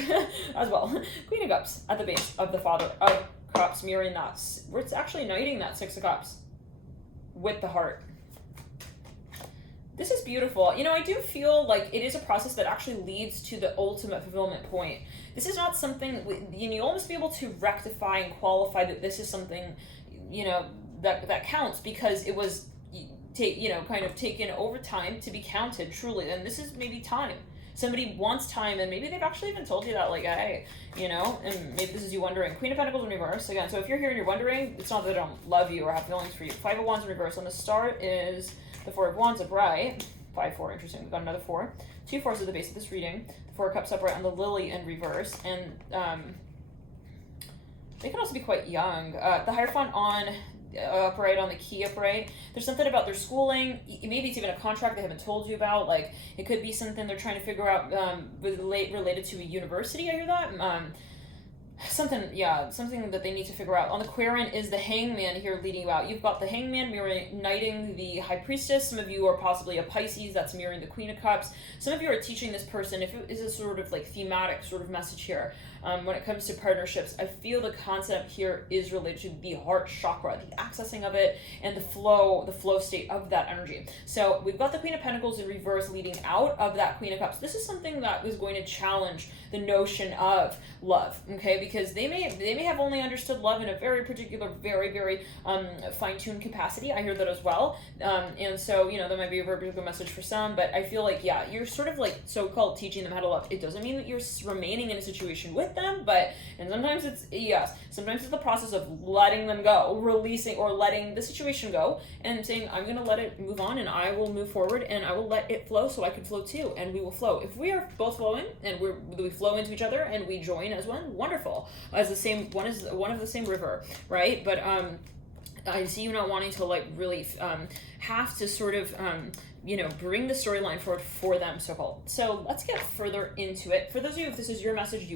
as well. Queen of Cups at the base of the Father of Cups, mirroring that. Where it's actually knighting that 6 of Cups with the Heart. This is beautiful. I do feel like it is a process that actually leads to the ultimate fulfillment point. This is not something, you almost be able to rectify and qualify that this is something, that counts because it was, kind of taken over time to be counted truly. And this is maybe time. Somebody wants time, and maybe they've actually even told you that, like, hey, and maybe this is you wondering. Queen of Pentacles in reverse, again, so if you're here and you're wondering, it's not that I don't love you or have feelings for you. 5 of Wands in reverse. On the start is the 4 of Wands upright. 5-4, interesting. We've got another 4. 2 4s at the base of this reading. The 4 of Cups upright on the Lily in reverse. And they can also be quite young. The Hierophant on upright on the Key upright. There's something about their schooling. Maybe it's even a contract they haven't told you about. Like, it could be something they're trying to figure out related to a university. I hear that. Something that they need to figure out. On the Querent is the Hangman here leading you out. You've got the Hangman knighting the High Priestess. Some of you are possibly a Pisces that's mirroring the Queen of Cups. Some of you are teaching this person, if it is a sort of like thematic sort of message here, when it comes to partnerships, I feel the concept here is related to the heart chakra, the accessing of it, and the flow state of that energy. So we've got the Queen of Pentacles in reverse leading out of that Queen of Cups. This is something that was going to challenge the notion of love, okay? Because they may have only understood love in a very particular, very, very fine-tuned capacity. I hear that as well. And so, you know, that might be a very good message for some, but I feel like, yeah, you're sort of like so-called teaching them how to love. It doesn't mean that you're remaining in a situation with them, and sometimes it's, yes, sometimes it's the process of letting them go, releasing or letting the situation go and saying, I'm going to let it move on and I will move forward and I will let it flow so I can flow too, and we will flow. If we are both flowing and we flow into each other and we join as one, wonderful. As the same, one is one of the same river, right? But I see you not wanting to like really have to sort of you know, bring the storyline forward for them, so-called. So let's get further into it. For those of you, if this is your message,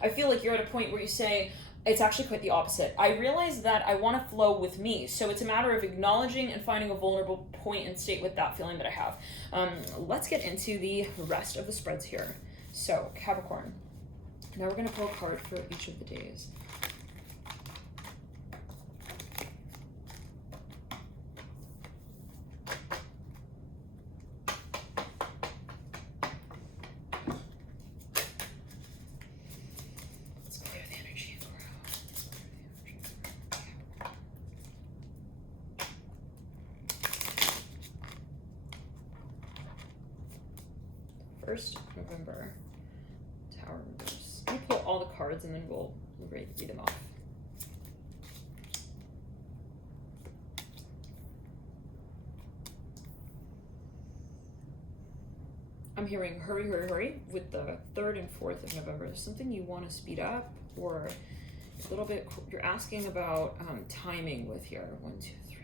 I feel like you're at a point where you say, it's actually quite the opposite. I realize that I want to flow with me. So it's a matter of acknowledging and finding a vulnerable point and state with that feeling that I have. Let's get into the rest of the spreads here. So Capricorn. Now we're going to pull a card for each of the days. November, Tower reverse. Let me pull all the cards and then we'll read them off. I'm hearing hurry, hurry, hurry with the 3rd and 4th of November. There's something you want to speed up or a little bit, you're asking about timing with here. 1, 2, 3.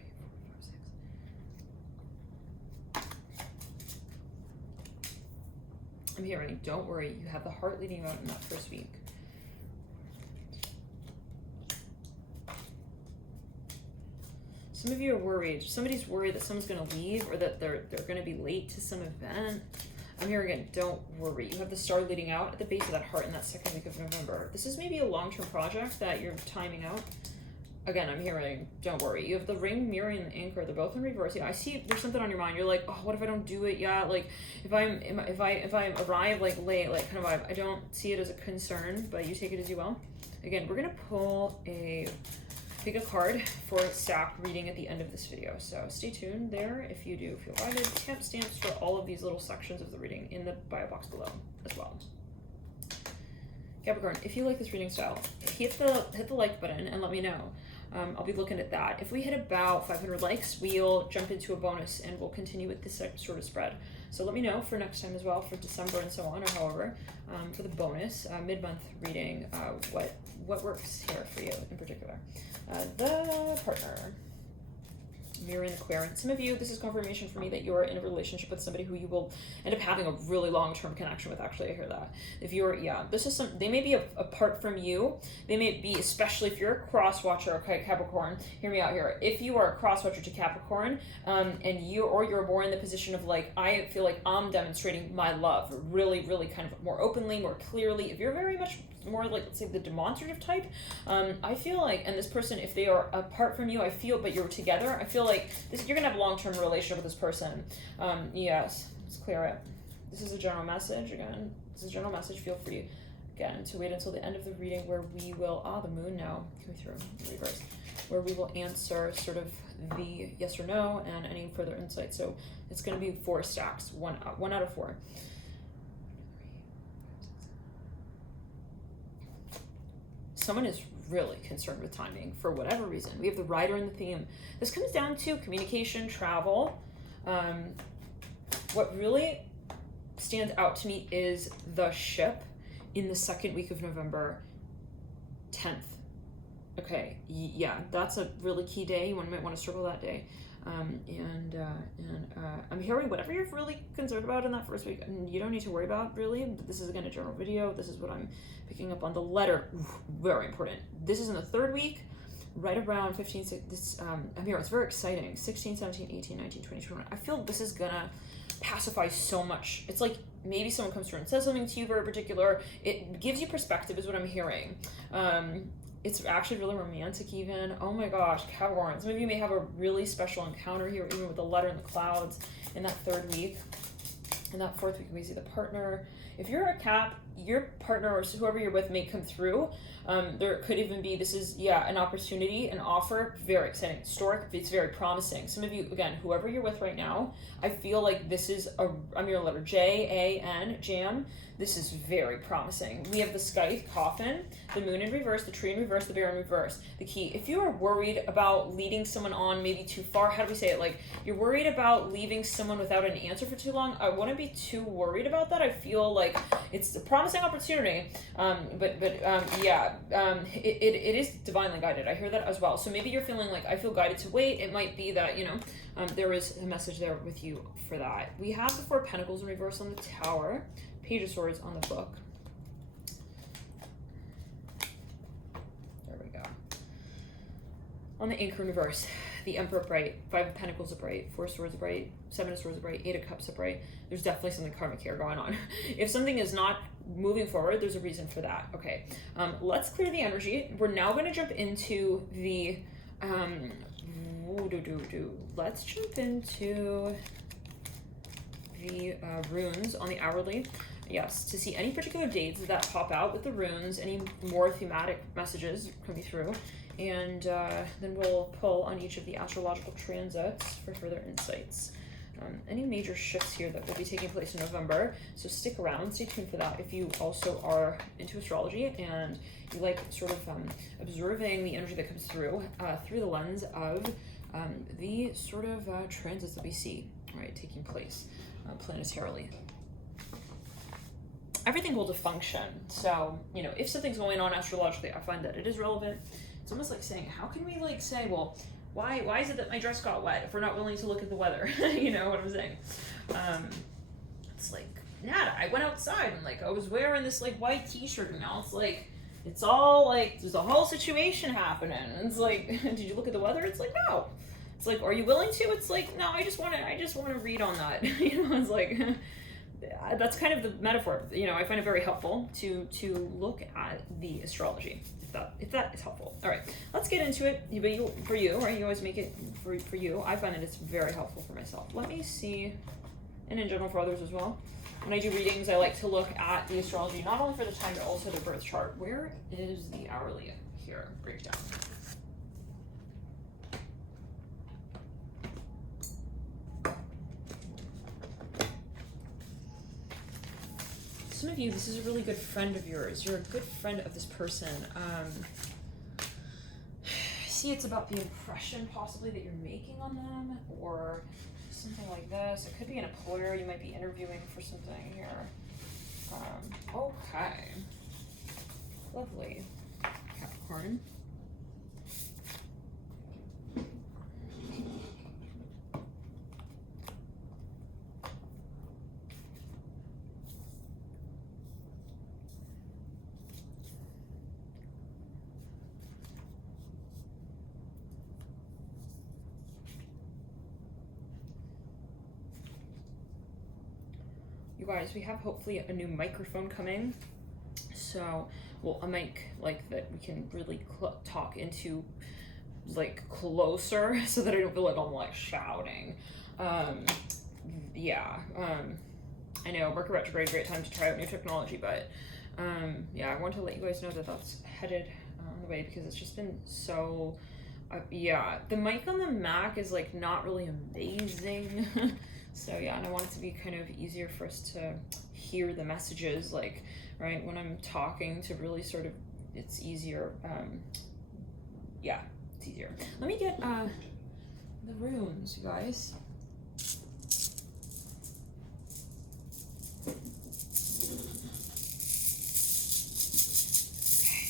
I'm hearing, don't worry, you have the heart leading out in that first week. Some of you are worried. Somebody's worried that someone's going to leave or that they're going to be late to some event. I'm hearing again, don't worry. You have the star leading out at the base of that heart in that 2nd week of November. This is maybe a long-term project that you're timing out. Again, I'm hearing, don't worry. You have the ring, mirror, and the anchor. They're both in reverse. Yeah, I see there's something on your mind. You're like, oh, what if I don't do it yet? Like, if I arrive like late, like kind of vibe. I don't see it as a concern, but you take it as you will. Again, we're gonna pick a card for a stack reading at the end of this video. So stay tuned there if you do feel guided. Timestamps for all of these little sections of the reading in the bio box below as well. Capricorn, if you like this reading style, hit the like button and let me know. I'll be looking at that. If we hit about 500 likes, we'll jump into a bonus and we'll continue with this sort of spread. So let me know for next time as well, for December and so on, or however, for the bonus mid-month reading, what works here for you in particular. The partner. Mirror and Aquarian. Some of you, this is confirmation for me that you're in a relationship with somebody who you will end up having a really long-term connection with. Actually, I hear that. If you're, yeah, this is they may be apart from you. They may be, especially if you're a cross-watcher, okay, Capricorn, hear me out here. If you are a cross-watcher to Capricorn, and you're more in the position of like, I feel like I'm demonstrating my love really, really kind of more openly, more clearly. If you're very much more like, let's say, the demonstrative type, I feel like, and this person, if they are apart from you, but you're together, I feel like you're gonna have a long-term relationship with this person. Yes, let's clear it. This is a general message. Again, this is a general message. Feel free again to wait until the end of the reading where we will the moon now coming through in reverse, where we will answer sort of the yes or no and any further insight. So it's going to be 4 stacks, one out of 4. Someone is really concerned with timing for whatever reason. We have the rider in the theme. This comes down to communication, travel. What really stands out to me is the ship in the 2nd week of November, 10th. Okay, yeah, that's a really key day. You might want to circle that day. I'm hearing whatever you're really concerned about in that first week, and you don't need to worry about really. This is again a general video. This is what I'm picking up on. The letter, very important. This is in the 3rd week, right around 15. I'm here. It's very exciting. 16, 17, 18, 19, 20, 21. I feel this is gonna pacify so much. It's like maybe someone comes through and says something to you very particular. It gives you perspective is what I'm hearing. It's actually really romantic even. Oh my gosh, Capricorn. Some of you may have a really special encounter here, even with the letter in the clouds in that 3rd week. In that 4th week, we see the partner. If you're a Cap, your partner or whoever you're with may come through. There could even be, this is, an opportunity, an offer, very exciting, historic, it's very promising. Some of you, again, whoever you're with right now, I feel like this is I'm your letter J-A-N, Jam. This is very promising. We have the Scythe, Coffin, the Moon in reverse, the Tree in reverse, the Bear in reverse. The Key, if you are worried about leading someone on maybe too far, how do we say it? Like, you're worried about leaving someone without an answer for too long, I wouldn't be too worried about that. I feel like it's a promising opportunity, it is divinely guided. I hear that as well. So maybe you're feeling like, I feel guided to wait. It might be that, there is a message there with you for that. We have the 4 of Pentacles in reverse on the Tower, Page of Swords on the book. There we go. On the Anchor in reverse, the Emperor upright, 5 of Pentacles upright, 4 of Swords upright, 7 of Swords upright, 8 of Cups upright. There's definitely something karmic here going on. If something is not moving forward, there's a reason for that. Okay, let's clear the energy. We're now going to jump into the let's jump into the runes on the hourly. Yes, to see any particular dates that pop out with the runes, any more thematic messages coming through, and then we'll pull on each of the astrological transits for further insights. Any major shifts here that will be taking place in November, so stick around, stay tuned for that if you also are into astrology and you like sort of observing the energy that comes through the lens of the sort of transits that we see, right, taking place planetarily. Everything will function. So, if something's going on astrologically, I find that it is relevant. It's almost like saying, how can we say, well, why is it that my dress got wet if we're not willing to look at the weather? You know what I'm saying? It's like, Nada, I went outside and I was wearing this white t-shirt and now it's all there's a whole situation happening. And it's like, did you look at the weather? It's like, no. It's like, are you willing to? It's like, no, I just want to read on that. It's like, that's kind of the metaphor. I find it very helpful to look at the astrology, if that is helpful. All right, let's get into it. But for you, right? You always make it for you. I find that it's very helpful for myself. Let me see, and in general for others as well. When I do readings, I like to look at the astrology, not only for the time, but also the birth chart. Where is the hourly here breakdown? Some of you, this is a really good friend of yours. You're a good friend of this person. See, it's about the impression possibly that you're making on them, or something like this. It could be an employer. You might be interviewing for something here. Okay. Lovely. Capricorn. You guys, we have hopefully a new microphone coming, so a mic that we can really talk into closer, so that I don't feel like I'm shouting. I know Mercury retrograde, great time to try out new technology, but I want to let you guys know that that's headed on the way, because it's just been so the mic on the Mac is not really amazing. So and I want it to be kind of easier for us to hear the messages, right, when I'm talking, to really sort of, it's easier. It's easier. Let me get the runes, you guys. Okay,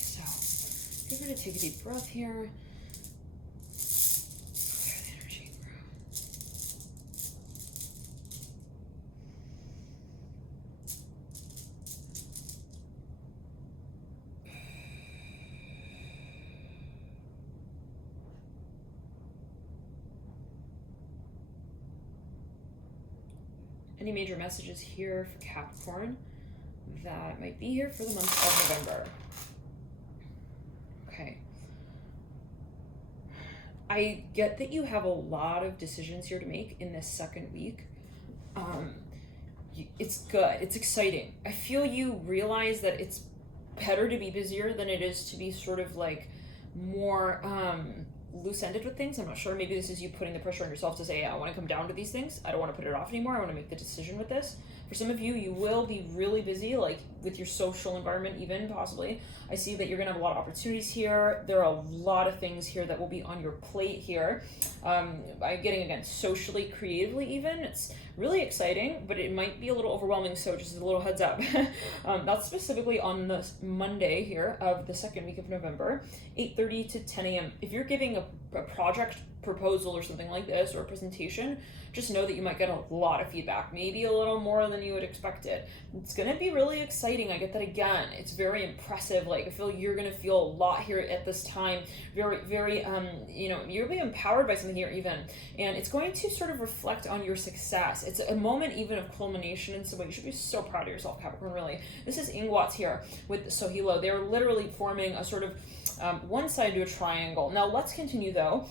so feel free to take a deep breath here. Any major messages here for Capricorn that might be here for the month of November? Okay. I get that you have a lot of decisions here to make in this second week. It's good. It's exciting. I feel you realize that it's better to be busier than it is to be sort of like more loose-ended with things. I'm not sure. Maybe this is you putting the pressure on yourself to say, I want to come down to these things. I don't want to put it off anymore. I want to make the decision with this. For some of you, you will be really busy, like with your social environment even, possibly. I see that you're going to have a lot of opportunities here. There are a lot of things here that will be on your plate here. I'm getting, again, socially, creatively even. It's really exciting, but it might be a little overwhelming, so just a little heads up. That's specifically on the Monday here of the second week of November, 8:30 to 10 a.m. If you're giving a project proposal or something like this, or a presentation, just know that you might get a lot of feedback, maybe a little more than you would expected. It's going to be really exciting. I get that again. It's very impressive. Like, I feel you're going to feel a lot here at this time. Very, you'll be empowered by something here even. And it's going to sort of reflect on your success. It's a moment even of culmination in some way. You should be so proud of yourself, Capricorn, really. This is Ingwats here with Sohilo. They're literally forming a sort of one side to a triangle. Now, let's continue though.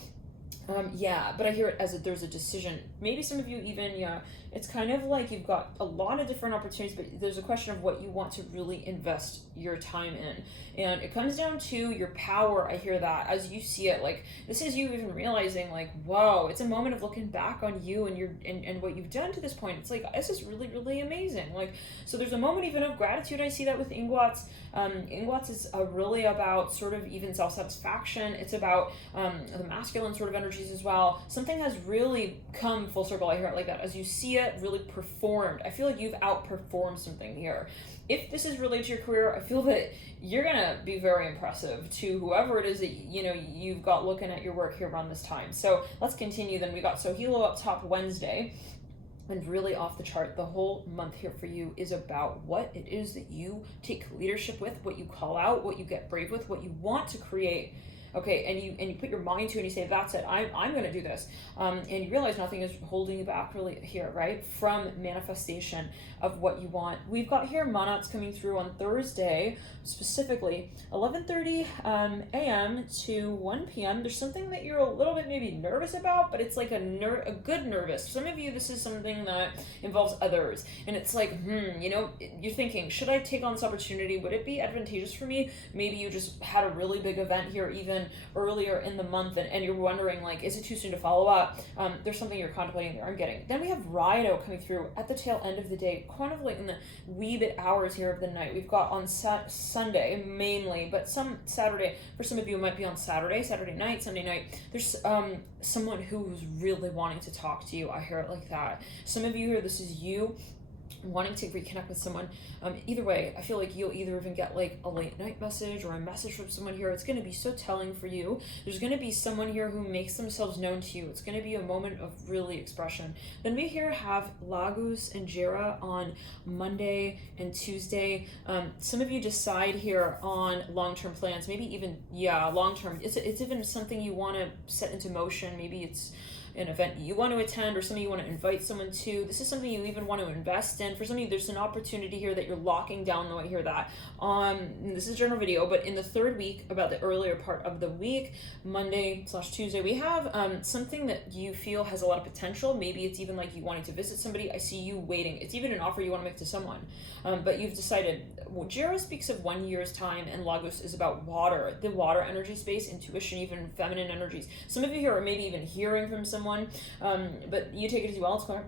But I hear it as there's a decision. Maybe some of you even, it's kind of like you've got a lot of different opportunities, but there's a question of what you want to really invest your time in. And it comes down to your power. I hear that as you see it. Like, this is you even realizing, like, whoa, it's a moment of looking back on you and what you've done to this point. It's like, this is really, really amazing. Like, so there's a moment even of gratitude. I see that with Ingwats. Ingwats is really about sort of even self-satisfaction. It's about the masculine sort of energies as well. Something has really come full circle. I hear it like that. As you see it really performed, I feel like you've outperformed something here. If this is related to your career, I feel that you're gonna be very impressive to whoever it is that you've got looking at your work here around this time. So let's continue. Then we got Sohilo up top Wednesday. And really off the chart, the whole month here for you is about what it is that you take leadership with, what you call out, what you get brave with, what you want to create. Okay, and you put your mind to it and you say, that's it, I'm going to do this. And you realize nothing is holding you back really here, right? From manifestation of what you want. We've got here Monats coming through on Thursday, specifically 11:30 a.m. to 1 p.m. There's something that you're a little bit maybe nervous about, but it's like a good nervous. For some of you, this is something that involves others. And it's like, you're thinking, should I take on this opportunity? Would it be advantageous for me? Maybe you just had a really big event here even earlier in the month and you're wondering, like, is it too soon to follow up? There's something you're contemplating there. I'm getting. Then we have Rido coming through at the tail end of the day, kind of like in the wee bit hours here of the night. We've got on Sunday mainly, but some Saturday. For some of you, it might be on Saturday night, Sunday night. There's someone who's really wanting to talk to you. I hear it like that. Some of you here, this is you wanting to reconnect with someone. Either way, I feel like you'll either even get like a late night message or a message from someone here. It's going to be so telling for you. There's going to be someone here who makes themselves known to you. It's going to be a moment of really expression. Then we here have Lagos and Jera on Monday and Tuesday. Some of you decide here on long-term plans, maybe even, long-term. It's even something you want to set into motion. Maybe it's an event you want to attend or something you want to invite someone to. This is something you even want to invest in. For some of you, there's an opportunity here that you're locking down, though I hear that. This is a general video, but in the third week, about the earlier part of the week, Monday/Tuesday, we have something that you feel has a lot of potential. Maybe it's even like you wanting to visit somebody. I see you waiting. It's even an offer you want to make to someone. But you've decided, Jera speaks of 1 year's time and Lagos is about water, the water energy space, intuition, even feminine energies. Some of you here are maybe even hearing from someone, but you take it as well. It's clear.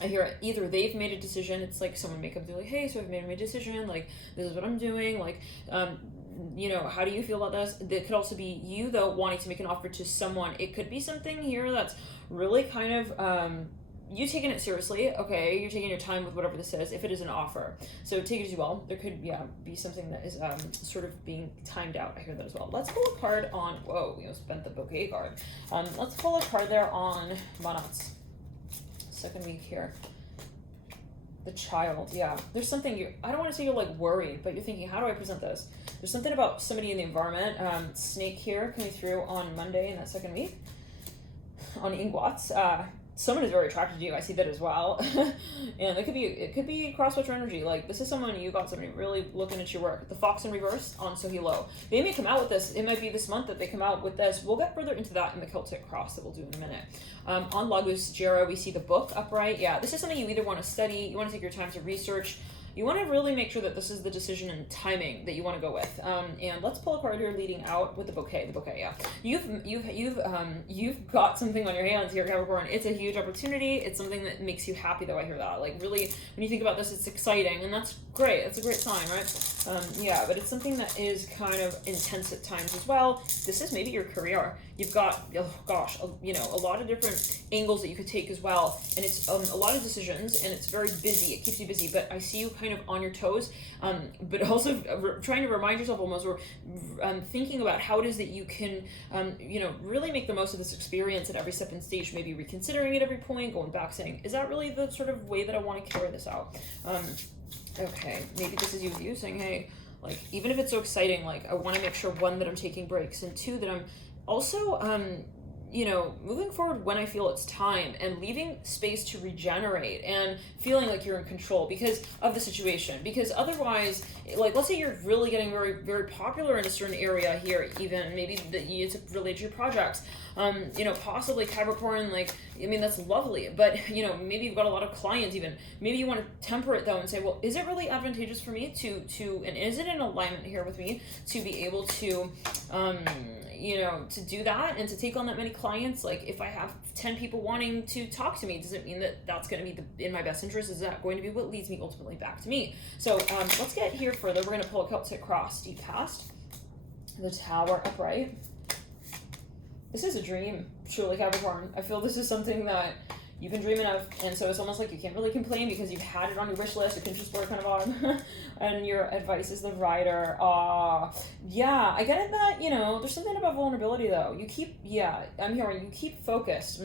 I hear it. Either they've made a decision. It's like someone may come to like, hey, so I've made my decision. Like, this is what I'm doing. Like, how do you feel about this? It could also be you, though, wanting to make an offer to someone. It could be something here that's really kind of, you taking it seriously, okay, you're taking your time with whatever this is, if it is an offer. So take it as well. There could, be something that is sort of being timed out. I hear that as well. Let's pull a card on, whoa, we almost spent the bouquet card. Let's pull a card there on Monats. Second week here. The child, There's something I don't want to say you're like worried, but you're thinking, how do I present this? There's something about somebody in the environment. Snake here coming through on Monday in that second week. On Ingwats. someone is very attracted to you. I see that as well. And it could be CROSSWATCHER energy. Like, this is someone, you got somebody really looking at your work. The Fox in reverse on So Low. They may come out with this. It might be this month that they come out with this. We'll get further into that in the Celtic Cross that we'll do in a minute. On Lagus Jera, we see the book upright. Yeah, this is something you either want to study, you want to take your time to research, you want to really make sure that this is the decision and timing that you want to go with. And let's pull a card here leading out with the bouquet. The bouquet, yeah. You've got something on your hands here, Capricorn. It's a huge opportunity. It's something that makes you happy, though. I hear that. Like, really, when you think about this, it's exciting, and that's great. That's a great sign, right? Yeah, but it's something that is kind of intense at times as well. This is maybe your career. You've got, oh gosh, you know, a lot of different angles that you could take as well, and it's a lot of decisions, and it's very busy. It keeps you busy, but I see you kind of on your toes, but also trying to remind yourself almost, or thinking about how it is that you can, you know, really make the most of this experience at every step and stage, maybe reconsidering at every point, going back, saying, is that really the sort of way that I want to carry this out? Okay, maybe this is you saying, hey, like, even if it's so exciting, like, I want to make sure, one, that I'm taking breaks, and two, that I'm also, you know, moving forward when I feel it's time, and leaving space to regenerate and feeling like you're in control because of the situation. Because otherwise, like, let's say you're really getting very, very popular in a certain area here, even maybe that it's related to your projects. You know, possibly Capricorn, like, I mean, that's lovely, but, you know, maybe you've got a lot of clients even. Maybe you want to temper it, though, and say, well, is it really advantageous for me and is it in alignment here with me to be able to, you know, to do that and to take on that many clients? Like, if I have 10 people wanting to talk to me, does it mean that that's going to be in my best interest? Is that going to be what leads me ultimately back to me? So let's get here further. We're going to pull a Celtic Cross, deep past, the Tower upright. This is a dream, truly, Capricorn. I feel this is something that you've been dreaming of, and so it's almost like you can't really complain because you've had it on your wish list, a Pinterest board kind of bottom, and your advice is the Rider. Yeah, I get it that, you know, there's something about vulnerability, though. You keep, yeah, I'm hearing you keep focused.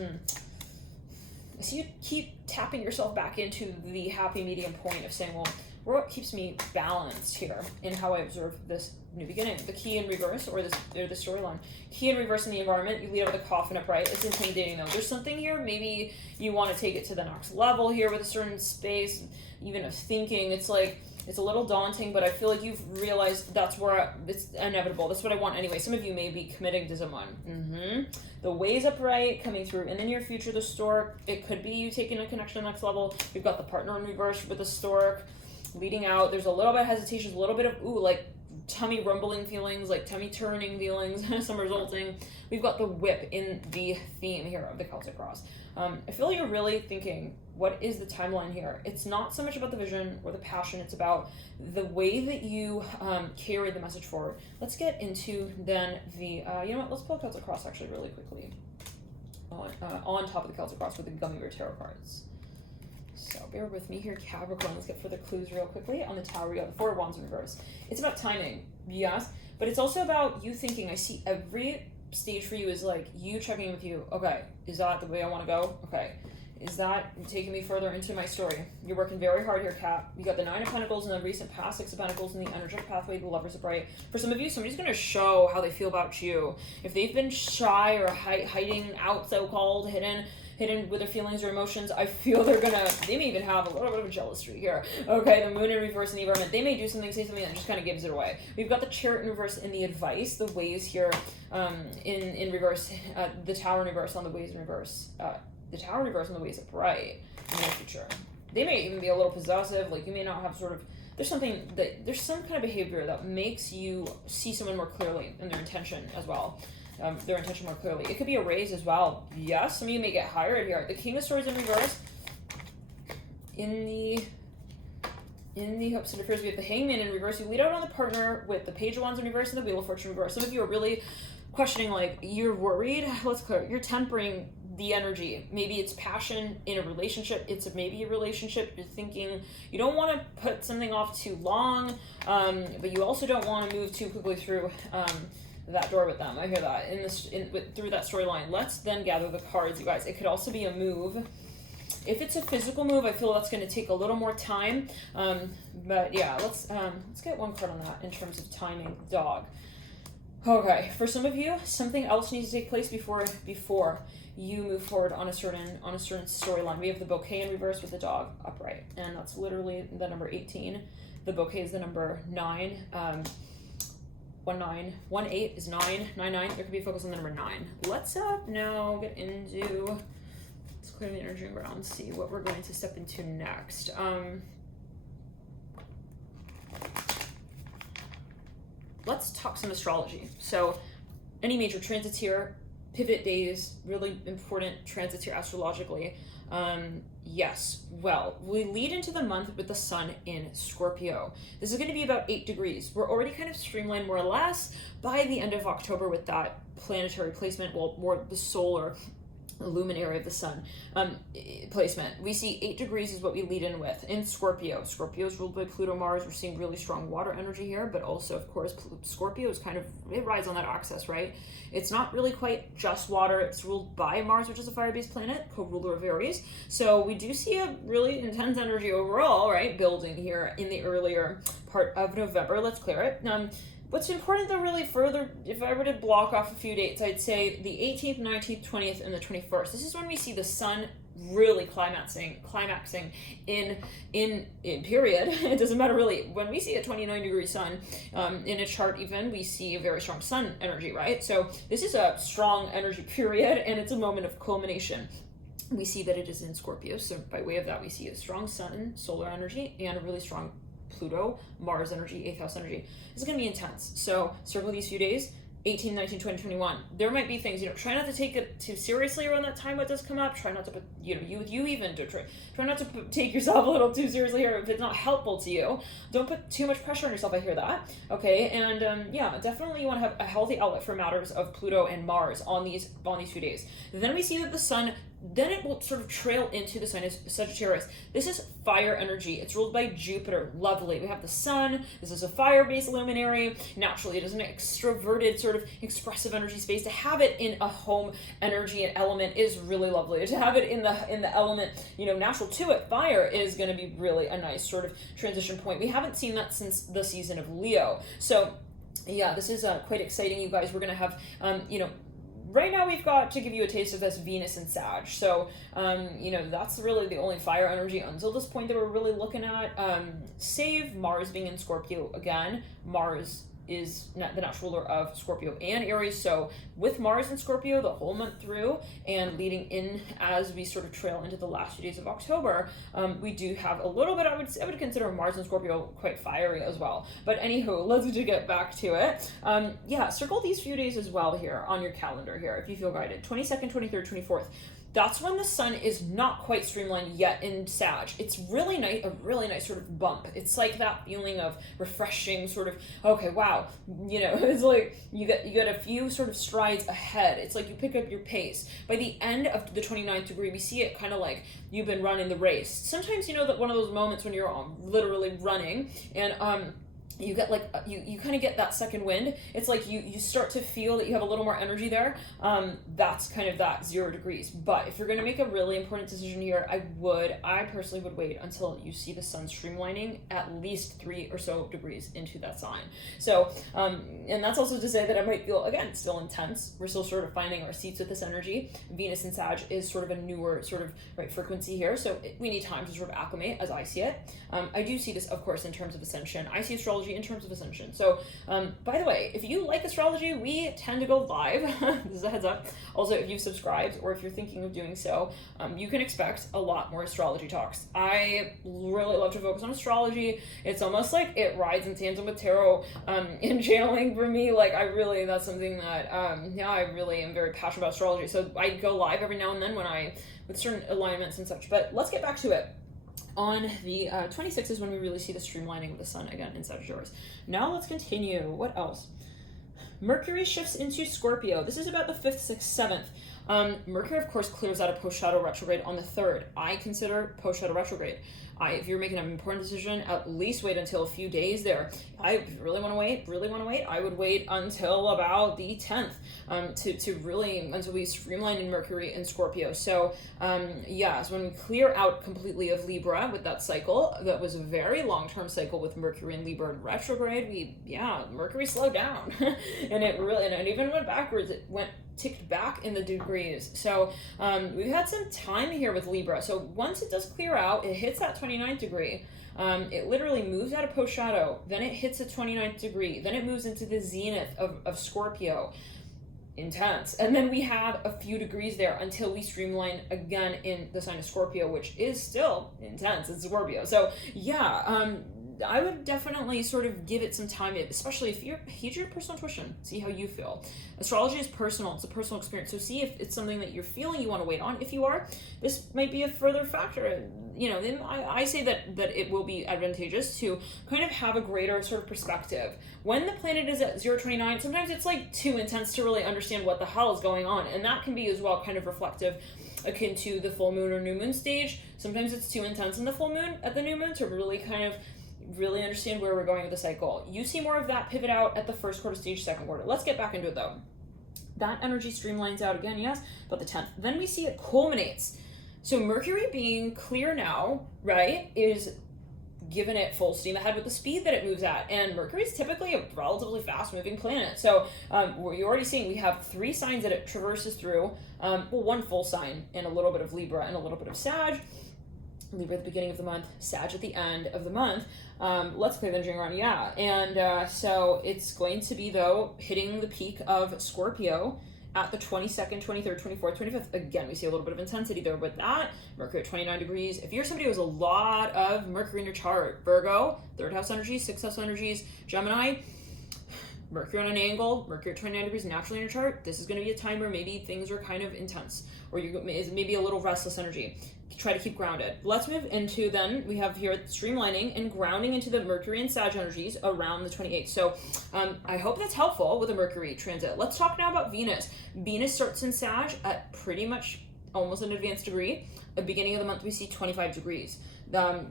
So you keep tapping yourself back into the happy medium point of saying, well, what keeps me balanced here in how I observe this new beginning? The key in reverse, or the storyline. Key in reverse in the environment, you lead out with the coffin upright. It's intimidating, though. There's something here, maybe you want to take it to the next level here with a certain space, even of thinking. It's like, it's a little daunting, but I feel like you've realized that's where it's inevitable. That's what I want anyway. Some of you may be committing to someone. The ways upright coming through in the near future, the stork. It could be you taking a connection to the next level. We've got the partner in reverse with the stork leading out. There's a little bit of hesitation, a little bit of, like, tummy rumbling feelings, like tummy turning feelings, some resulting. We've got the whip in the theme here of the Celtic Cross. I feel you're really thinking, what is the timeline here? It's not so much about the vision or the passion, it's about the way that you carry the message forward. Let's get into then the, you know what, let's pull a Celtic Cross actually really quickly on top of the Celtic Cross with the Gummy Bear Tarot cards. So bear with me here, Capricorn. Let's get further clues real quickly. On the Tower, we got the Four of Wands in reverse. It's about timing, yes, but it's also about you thinking. I see every stage for you is like you checking with you. Okay, is that the way I want to go? Okay, is that taking me further into my story? You're working very hard here, Cap. You got the Nine of Pentacles in the recent past, Six of Pentacles in the energetic pathway, the Lovers upright. For some of you, somebody's going to show how they feel about you. If they've been shy or hiding out, so-called, hidden with their feelings or emotions, I feel they may even have a little bit of a jealous streak here. Okay, the Moon in reverse in the environment. They may do something, say something that just kind of gives it away. We've got the Chariot in reverse in the advice, the ways here in reverse, the Tower in reverse on the ways in reverse, the Tower in reverse on the ways upright in the future. They may even be a little possessive, like you may not have sort of, there's some kind of behavior that makes you see someone more clearly and their intention as well. Their intention more clearly. It could be a raise as well. Yes, some of you may get hired here. The King of Swords in reverse. In the hopes and affairs, we have the Hangman in reverse. You lead out on the partner with the Page of Wands in reverse and the Wheel of Fortune in reverse. Some of you are really questioning, like, you're worried. Let's clear. You're tempering the energy. Maybe it's passion in a relationship. It's maybe a relationship. You're thinking you don't want to put something off too long, but you also don't want to move too quickly through that door with them. I hear that through that storyline. Let's then gather the cards, you guys. It could also be a move. If it's a physical move, I feel that's going to take a little more time. But yeah, let's get one card on that in terms of timing. Dog. Okay, for some of you, something else needs to take place before you move forward on a certain storyline. We have the bouquet in reverse with the dog upright, and that's literally the number 18. The bouquet is the number 9. 18 is 9. 99. There could be a focus on the number 9. Let's now get into, let's clear the energy around, see what we're going to step into next. Let's talk some astrology. So any major transits here, pivot days, really important transits here astrologically. Yes, well, we lead into the month with the sun in Scorpio. This is going to be about 8 degrees. We're already kind of streamlined more or less by the end of October with that planetary placement, well, more the solar luminary of the sun placement. We see 8 degrees is what we lead in with in Scorpio. Scorpio is ruled by Pluto, Mars. We're seeing really strong water energy here, but also, of course, Scorpio is kind of, it rides on that axis, right? It's not really quite just water. It's ruled by Mars, which is a fire-based planet, co-ruler of Aries. So we do see a really intense energy overall, right, building here in the earlier part of November. Let's clear it. What's important though, really further, if I were to block off a few dates, I'd say the 18th, 19th, 20th, and the 21st. This is when we see the sun really climaxing in period. It doesn't matter really. When we see a 29-degree sun in a chart even, we see a very strong sun energy, right? So this is a strong energy period, and it's a moment of culmination. We see that it is in Scorpio, so by way of that, we see a strong sun, solar energy, and a really strong Pluto, Mars energy, 8th house energy. This is going to be intense. So circle these few days, 18, 19, 20, 21. There might be things, try not to take it too seriously around that time what does come up. Try not to put, you even to try not to take yourself a little too seriously here if it's not helpful to you. Don't put too much pressure on yourself, I hear that. Okay, and yeah, definitely you want to have a healthy outlet for matters of Pluto and Mars on these few days. Then we see that the sun, then it will sort of trail into the sign of Sagittarius. This is fire energy. It's ruled by Jupiter. Lovely. We have the sun. This is a fire-based luminary. Naturally, it is an extroverted, sort of expressive energy space. To have it in a home energy and element is really lovely. To have it in the element, natural to it, fire, is going to be really a nice sort of transition point. We haven't seen that since the season of Leo. So, yeah, this is quite exciting, you guys. We're going to have, right now we've got, to give you a taste of this, Venus and Sag. So, that's really the only fire energy until this point that we're really looking at. Save Mars being in Scorpio again. Mars is the natural ruler of Scorpio and Aries. So with Mars and Scorpio the whole month through and leading in as we sort of trail into the last few days of October, we do have a little bit, I would consider Mars and Scorpio quite fiery as well. But anywho, let's just get back to it. Yeah, circle these few days as well here on your calendar here if you feel guided. 22nd, 23rd, 24th. That's when the sun is not quite streamlined yet in Sag. It's really nice, a really nice sort of bump. It's like that feeling of refreshing sort of, okay, wow, it's like you get a few sort of strides ahead. It's like you pick up your pace. By the end of the 29th degree, we see it kind of like you've been running the race. Sometimes, that one of those moments when you're literally running and, you get like you kind of get that second wind. It's like you start to feel that you have a little more energy there. That's kind of that 0 degrees. But if you're going to make a really important decision here, I personally would wait until you see the sun streamlining at least 3 or so degrees into that sign. So and that's also to say that I might feel, again, still intense. We're still sort of finding our seats with this energy. Venus and Sag is sort of a newer sort of frequency here, so we need time to sort of acclimate as I see it. I do see this, of course, in terms of ascension. I see astrology in terms of ascension. So, by the way, if you like astrology, we tend to go live. This is a heads up. Also, if you've subscribed or if you're thinking of doing so, you can expect a lot more astrology talks. I really love to focus on astrology. It's almost like it rides in tandem with tarot and channeling for me. Like, that's something that, I really am very passionate about astrology. So I go live every now and then with certain alignments and such. But let's get back to it. On the 26th is when we really see the streamlining of the sun again in Sagittarius. Now let's continue. What else? Mercury shifts into Scorpio. This is about the 5th, 6th, 7th. Mercury, of course, clears out a post-shadow retrograde on the 3rd. I consider post-shadow retrograde. If you're making an important decision, at least wait until a few days there. I really want to wait, I would wait until about the 10th until we streamline in Mercury and Scorpio. So, so when we clear out completely of Libra with that cycle, that was a very long-term cycle with Mercury and Libra in retrograde, Mercury slowed down. And it even went backwards. It went ticked back in the degrees. So we've had some time here with Libra. So once it does clear out, it hits that 29th degree. It literally moves out of post shadow, then it hits the 29th degree, then it moves into the zenith of Scorpio. Intense. And then we have a few degrees there until we streamline again in the sign of Scorpio, which is still intense. It's Scorpio. So yeah, I would definitely sort of give it some time, especially if you're heed your personal intuition, see how you feel. Astrology is personal, it's a personal experience. So see if it's something that you're feeling you want to wait on. If you are, this might be a further factor. You know, then I say that it will be advantageous to kind of have a greater sort of perspective. When the planet is at 029, sometimes it's like too intense to really understand what the hell is going on. And that can be as well kind of reflective, akin to the full moon or new moon stage. Sometimes it's too intense in the full moon at the new moon to really kind of really understand where we're going with the cycle. You see more of that pivot out at the first quarter stage, second quarter. Let's get back into it though. That energy streamlines out again, yes, about the 10th. Then we see it culminates. So Mercury being clear now, right, is giving it full steam ahead with the speed that it moves at. And Mercury is typically a relatively fast moving planet. So you're already seeing we have 3 signs that it traverses through. Well, 1 full sign and a little bit of Libra and a little bit of Sag. Libra at the beginning of the month, Sag at the end of the month. Let's clear the energy around, yeah. And so it's going to be, though, hitting the peak of Scorpio at the 22nd, 23rd, 24th, 25th. Again, we see a little bit of intensity there with that. Mercury at 29 degrees. If you're somebody who has a lot of Mercury in your chart, Virgo, 3rd house energies, 6th house energies, Gemini, Mercury on an angle, Mercury at 29 degrees naturally in your chart, this is going to be a time where maybe things are kind of intense, or you maybe a little restless energy. Try to keep grounded. Let's move into then, we have here streamlining and grounding into the Mercury and Sag energies around the 28th. So I hope that's helpful with the Mercury transit. Let's talk now about Venus. Venus starts in Sag at pretty much almost an advanced degree. At the beginning of the month, we see 25 degrees.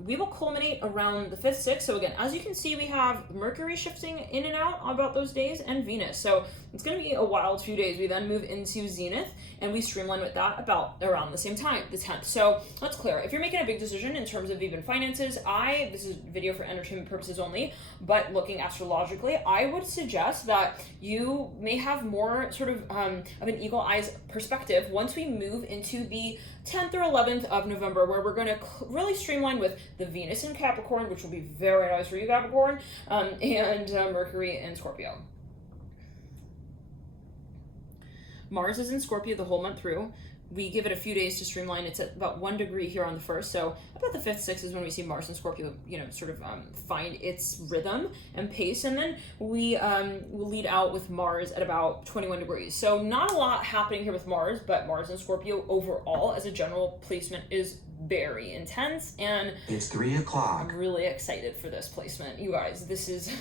We will culminate around the 5th, 6th. So again, as you can see, we have Mercury shifting in and out about those days and Venus. So it's going to be a wild few days. We then move into Zenith and we streamline with that about around the same time, the 10th. So let's clear. If you're making a big decision in terms of even finances, this is a video for entertainment purposes only, but looking astrologically, I would suggest that you may have more sort of an eagle eyes perspective once we move into the 10th or 11th of November, where we're going to really streamline with the Venus in Capricorn, which will be very nice for you, Capricorn, and Mercury in Scorpio. Mars is in Scorpio the whole month through. We give it a few days to streamline. It's at about 1 degree here on the 1st. So about the 5th, 6th is when we see Mars and Scorpio, sort of find its rhythm and pace. And then we will lead out with Mars at about 21 degrees. So not a lot happening here with Mars, but Mars and Scorpio overall as a general placement is very intense, and it's 3 o'clock. I'm really excited for this placement, you guys. This is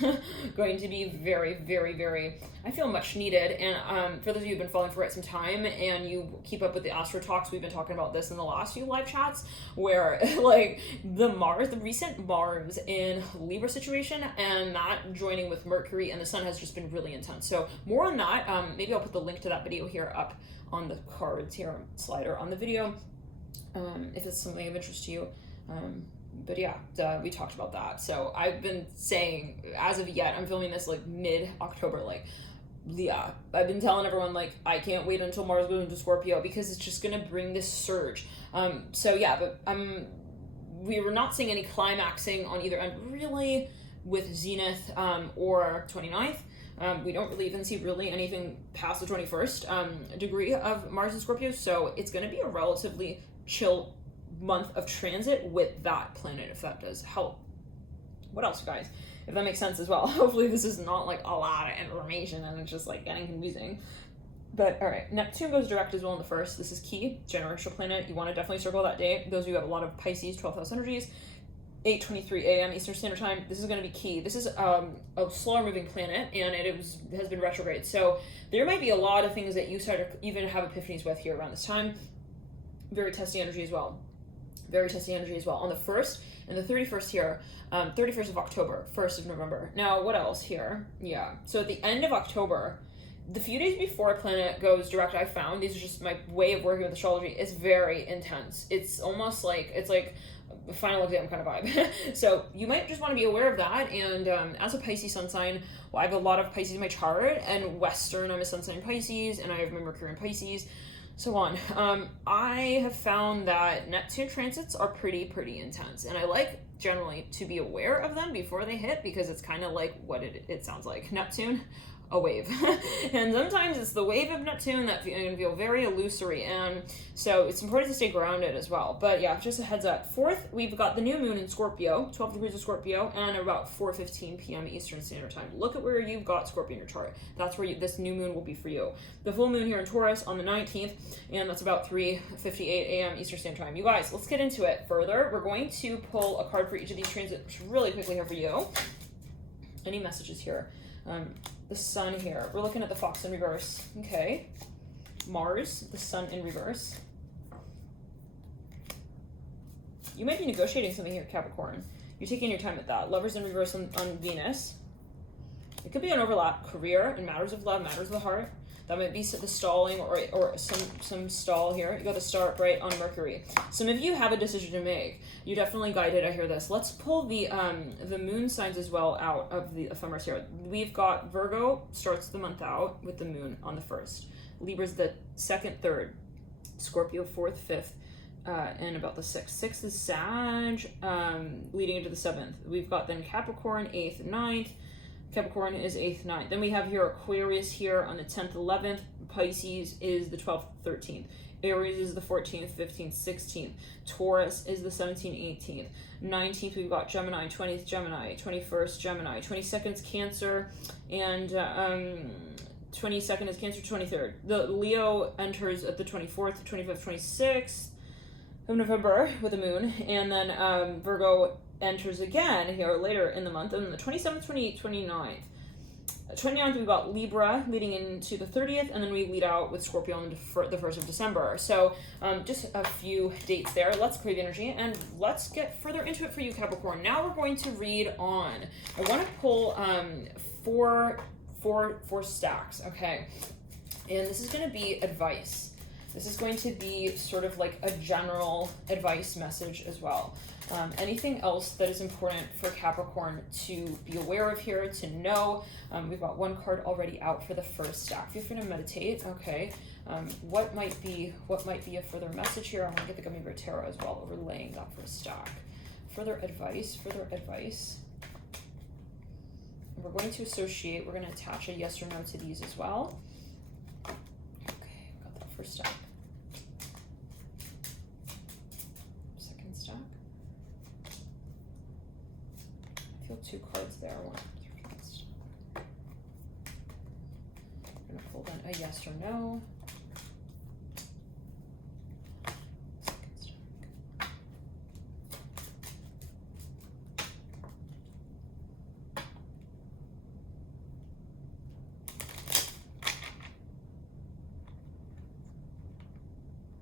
going to be very, very, very, I feel, much needed. And for those of you who've been following for quite some time and you keep up with the Astro Talks, we've been talking about this in the last few live chats, where like the recent Mars in Libra situation and that joining with Mercury and the Sun has just been really intense. So more on that. Maybe I'll put the link to that video here up on the cards here, slider on the video. If it's something of interest to you. But yeah, we talked about that. So I've been saying, as of yet, I'm filming this like mid-October, like, yeah, I've been telling everyone, like, I can't wait until Mars goes into Scorpio because it's just going to bring this surge. So yeah, but we were not seeing any climaxing on either end, really, with Zenith or 29th. We don't really even see really anything past the 21st degree of Mars and Scorpio, so it's going to be a relatively chill month of transit with that planet, if that does help. What else, guys? If that makes sense as well. Hopefully this is not like a lot of information and it's just like getting confusing. But all right, Neptune goes direct as well on the 1st. This is key, generational planet. You want to definitely circle that day. Those of you who have a lot of Pisces, 12th house energies, 8:23 a.m. Eastern Standard Time. This is going to be key. This is a slower moving planet, and it has been retrograde. So there might be a lot of things that you start to even have epiphanies with here around this time. Very testy energy as well. Very testy energy as well. On the 1st and the 31st here, 31st of October, 1st of November. Now, what else here? Yeah. So at the end of October, The few days before a planet goes direct, I found, these are just my way of working with astrology, is very intense. It's almost like, it's like a final exam kind of vibe. So you might just want to be aware of that. And as a Pisces sun sign, well, I have a lot of Pisces in my chart, and Western, I'm a sun sign Pisces, and I have my Mercury in Pisces, so on. I have found that Neptune transits are pretty intense, and I like generally to be aware of them before they hit, because it's kind of like what it sounds like. Neptune, a wave. And sometimes it's the wave of Neptune that can feel very illusory, and so it's important to stay grounded as well. But yeah, just a heads up. 4th, we've got the new moon in Scorpio, 12 degrees of Scorpio, and about 4:15 p.m. Eastern Standard Time. Look at where you've got Scorpio in your chart. That's where this new moon will be for you. The full moon here in Taurus on the 19th, and that's about 3:58 a.m. Eastern Standard Time. You guys, let's get into it further. We're going to pull a card for each of these transits really quickly here for you. Any messages here? The sun here. We're looking at the fox in reverse. Okay. Mars, the sun in reverse. You might be negotiating something here, Capricorn. You're taking your time with that. Lovers in reverse on Venus. It could be an overlap. Career and matters of love, matters of the heart. That might be the stalling or some stall here. You got the star upright on Mercury. Some of you have a decision to make. You're definitely guided. I hear this. Let's pull the moon signs as well out of the ephemeris here. We've got Virgo starts the month out with the moon on the 1st. Libra's the 2nd, 3rd. Scorpio 4th, 5th. And about the 6th. 6th is Sag, leading into the 7th. We've got then Capricorn 8th, 9th. Capricorn is 8th, 9th. Then we have here Aquarius here on the 10th, 11th. Pisces is the 12th, 13th. Aries is the 14th, 15th, 16th. Taurus is the 17th, 18th. 19th, we've got Gemini, 20th, Gemini, 21st, Gemini. 22nd is Cancer, and 22nd is Cancer, 23rd. The Leo enters at the 24th, 25th, 26th of November with the moon, and then Virgo enters again here later in the month, and then the 27th, 28th, 29th. 29th, we've got Libra leading into the 30th, and then we lead out with Scorpio on the 1st of December. So just a few dates there. Let's clear the energy, and let's get further into it for you, Capricorn. Now we're going to read on. I want to pull four stacks, okay? And this is going to be advice. This is going to be sort of like a general advice message as well. Anything else that is important for Capricorn to be aware of here, to know. We've got one card already out for the first stack. Feel free to meditate. Okay. What might be a further message here? I want to get the Gummy Bear Tarot as well, overlaying that first stack. Further advice. We're going to associate. We're going to attach a yes or no to these as well. Okay, got that first stack. Second stack. I feel 2 cards there. One. I'm going to pull then a yes or no. Second stack.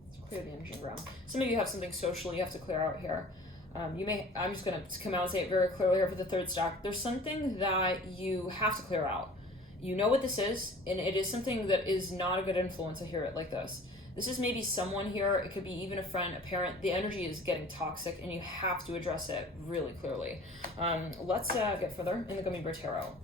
Let's clear the energy around. Some of you have something social you have to clear out here. I'm just going to come out and say it very clearly here for the third stack. There's something that you have to clear out. You know what this is, and it is something that is not a good influence. I hear it like this. This is maybe someone here. It could be even a friend, a parent. The energy is getting toxic, and you have to address it really clearly. Let's get further in the Gummy Bear Tarot.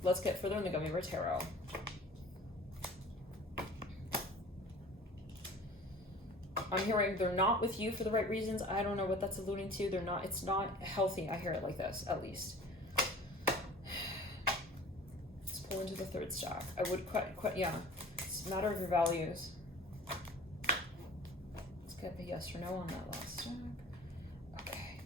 I'm hearing they're not with you for the right reasons. I don't know what that's alluding to. They're not. It's not healthy. I hear it like this, at least. Let's pull into the third stack. I would yeah. It's a matter of your values. Let's get a yes or no on that last stack. Okay.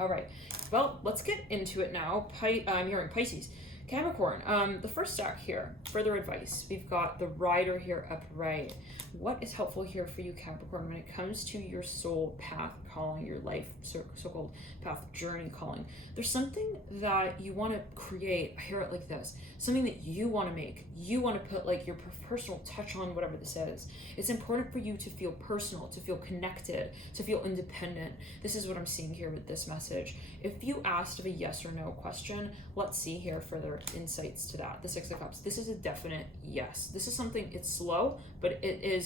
All right. Well, let's get into it now. I'm hearing Pisces. Capricorn, the first stack here, further advice. We've got the Rider here upright. what is helpful here for you, Capricorn, when it comes to your soul path calling, your life so-called path journey calling? There's something that you want to create. I hear it like this. Something that you want to make. You want to put like your personal touch on whatever this is. It's important for you to feel personal, to feel connected, to feel independent. This is what I'm seeing here with this message. If you asked a yes or no question, let's see here further insights to that. The Six of Cups. This is a definite yes. This is something, it's slow, but it is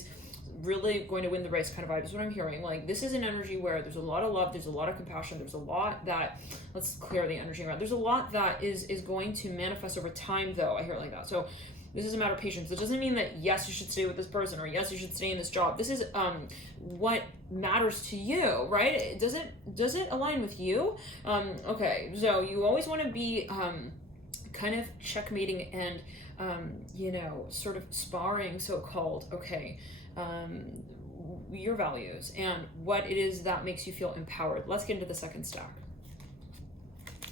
really going to win the race kind of vibe is what I'm hearing. Like, this is an energy where there's a lot of love, there's a lot of compassion, there's a lot that, let's clear the energy around. There's a lot that is going to manifest over time, though. I hear it like that. So this is a matter of patience. It doesn't mean that yes, you should stay with this person, or yes, you should stay in this job. This is what matters to you, right? Does it align with you? Okay, so you always want to be kind of checkmating and sort of sparring, so-called, okay, your values and what it is that makes you feel empowered. Let's get into the second stack.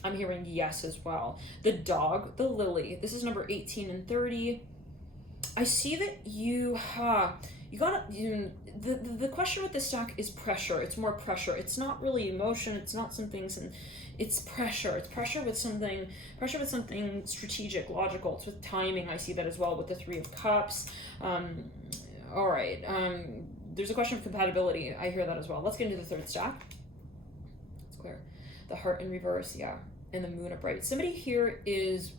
I'm hearing yes as well. The dog, the lily. This is number 18 and 30. I see that you got the question with this stack is pressure. It's more pressure. It's not really emotion. It's not some things, and it's pressure. It's pressure with something strategic, logical. It's with timing. I see that as well with the Three of Cups. All right. There's a question of compatibility. I hear that as well. Let's get into the third stack. It's clear. The Heart in reverse, yeah, and the Moon upright. Somebody here is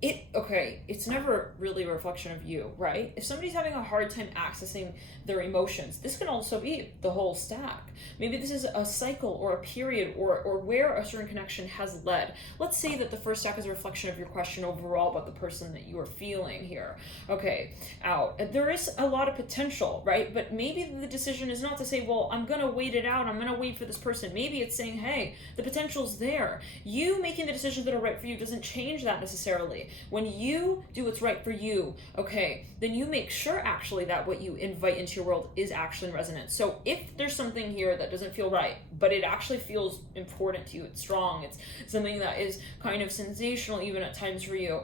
it's never really a reflection of you, right? If somebody's having a hard time accessing their emotions, this can also be the whole stack. Maybe this is a cycle or a period or where a certain connection has led. Let's say that the first stack is a reflection of your question overall about the person that you are feeling here. Okay, out. There is a lot of potential, right? But maybe the decision is not to say, well, I'm going to wait it out. I'm going to wait for this person. Maybe it's saying, hey, the potential's there. You making the decisions that are right for you doesn't change that necessarily. When you do what's right for you, okay, then you make sure actually that what you invite into your world is actually in resonance. So if there's something here that doesn't feel right, but it actually feels important to you, it's strong, it's something that is kind of sensational even at times for you,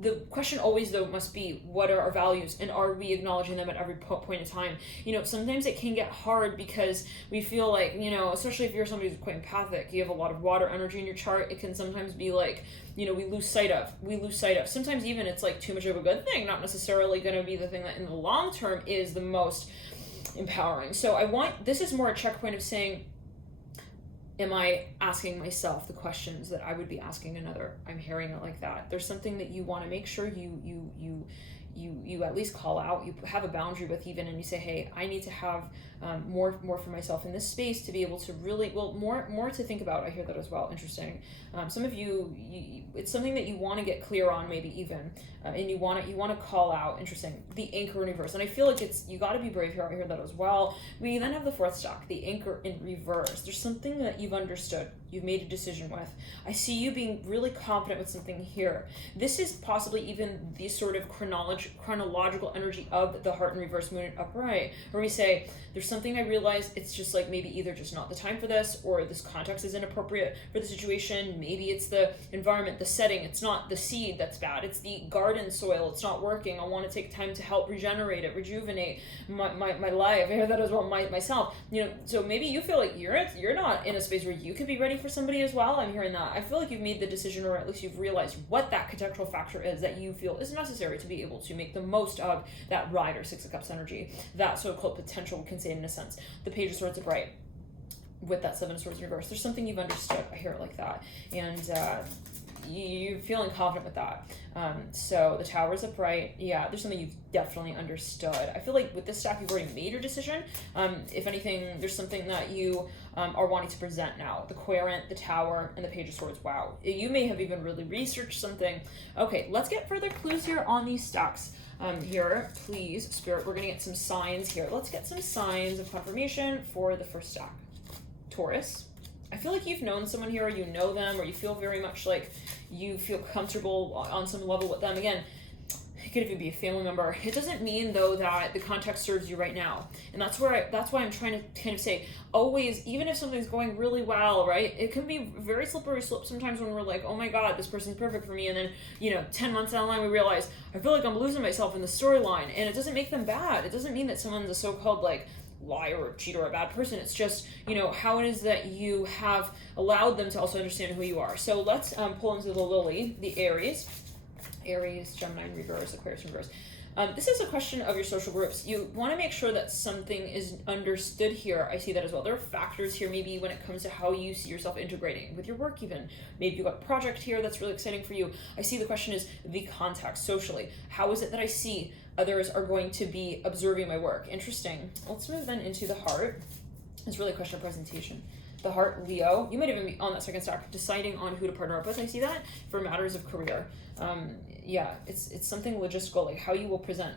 the question always though must be, what are our values, and are we acknowledging them at every point in time? Sometimes it can get hard because we feel like, especially if you're somebody who's quite empathic, you have a lot of water energy in your chart, it can sometimes be like, we lose sight of. Sometimes even it's like too much of a good thing, not necessarily going to be the thing that in the long term is the most empowering. So this is more a checkpoint of saying, am I asking myself the questions that I would be asking another? I'm hearing it like that. There's something that you want to make sure you at least call out, you have a boundary with even, and you say, hey, I need to have more for myself in this space to be able to really, more to think about. I hear that as well. Interesting. Some of you, it's something that you want to get clear on, maybe even, and you want to call out. Interesting. The anchor in reverse, and I feel like you got to be brave here. I hear that as well. We then have the fourth stack, the anchor in reverse. There's something that you've understood, you've made a decision with. I see you being really confident with something here. This is possibly even the sort of chronological energy of the Heart in reverse, Moon upright, where we say, there's something I realized, it's just like maybe either just not the time for this, or this context is inappropriate for the situation. Maybe it's the environment, the setting. It's not the seed that's bad, it's the garden soil. It's not working. I want to take time to help regenerate it, rejuvenate my life. I hear that as well, myself. So maybe you feel like you're not in a space where you could be ready for somebody as well. I'm hearing that. I feel like you've made the decision, or at least you've realized what that contextual factor is that you feel is necessary to be able to make the most of that Rider, Six of Cups energy, that so-called potential, we can say in a sense. The Page of Swords upright with that Seven of Swords in reverse. There's something you've understood. I hear it like that. And you're feeling confident with that. So the Tower is upright. Yeah, there's something you've definitely understood. I feel like with this stack, you've already made your decision. If anything, there's something that you are wanting to present now. The Querent, the Tower, and the Page of Swords. Wow. You may have even really researched something. Okay, let's get further clues here on these stacks. Here, please, Spirit, we're going to get some signs here. Let's get some signs of confirmation for the first stack. Taurus. I feel like you've known someone here, or you know them, or you feel very much like you feel comfortable on some level with them. Again, It could even be a family member. It doesn't mean though that the context serves you right now. And that's why I'm trying to kind of say, always, even if something's going really well, right? It can be very slippery slope sometimes when we're like, oh my God, this person's perfect for me. And then, 10 months down the line, we realize, I feel like I'm losing myself in the storyline. And it doesn't make them bad. It doesn't mean that someone's a so-called like liar or cheater or a bad person. It's just, how it is that you have allowed them to also understand who you are. So let's pull into the lily, the Aries, Gemini in reverse, Aquarius in reverse. This is a question of your social groups. You want to make sure that something is understood here. I see that as well. There are factors here, maybe when it comes to how you see yourself integrating with your work even. Maybe you've got a project here that's really exciting for you. I see the question is the context socially. How is it that I see others are going to be observing my work? Interesting. Let's move then into the heart. It's really a question of presentation. The heart, Leo. You might even be on that second stack, deciding on who to partner up with. I see that for matters of career. It's something logistical, like how you will present.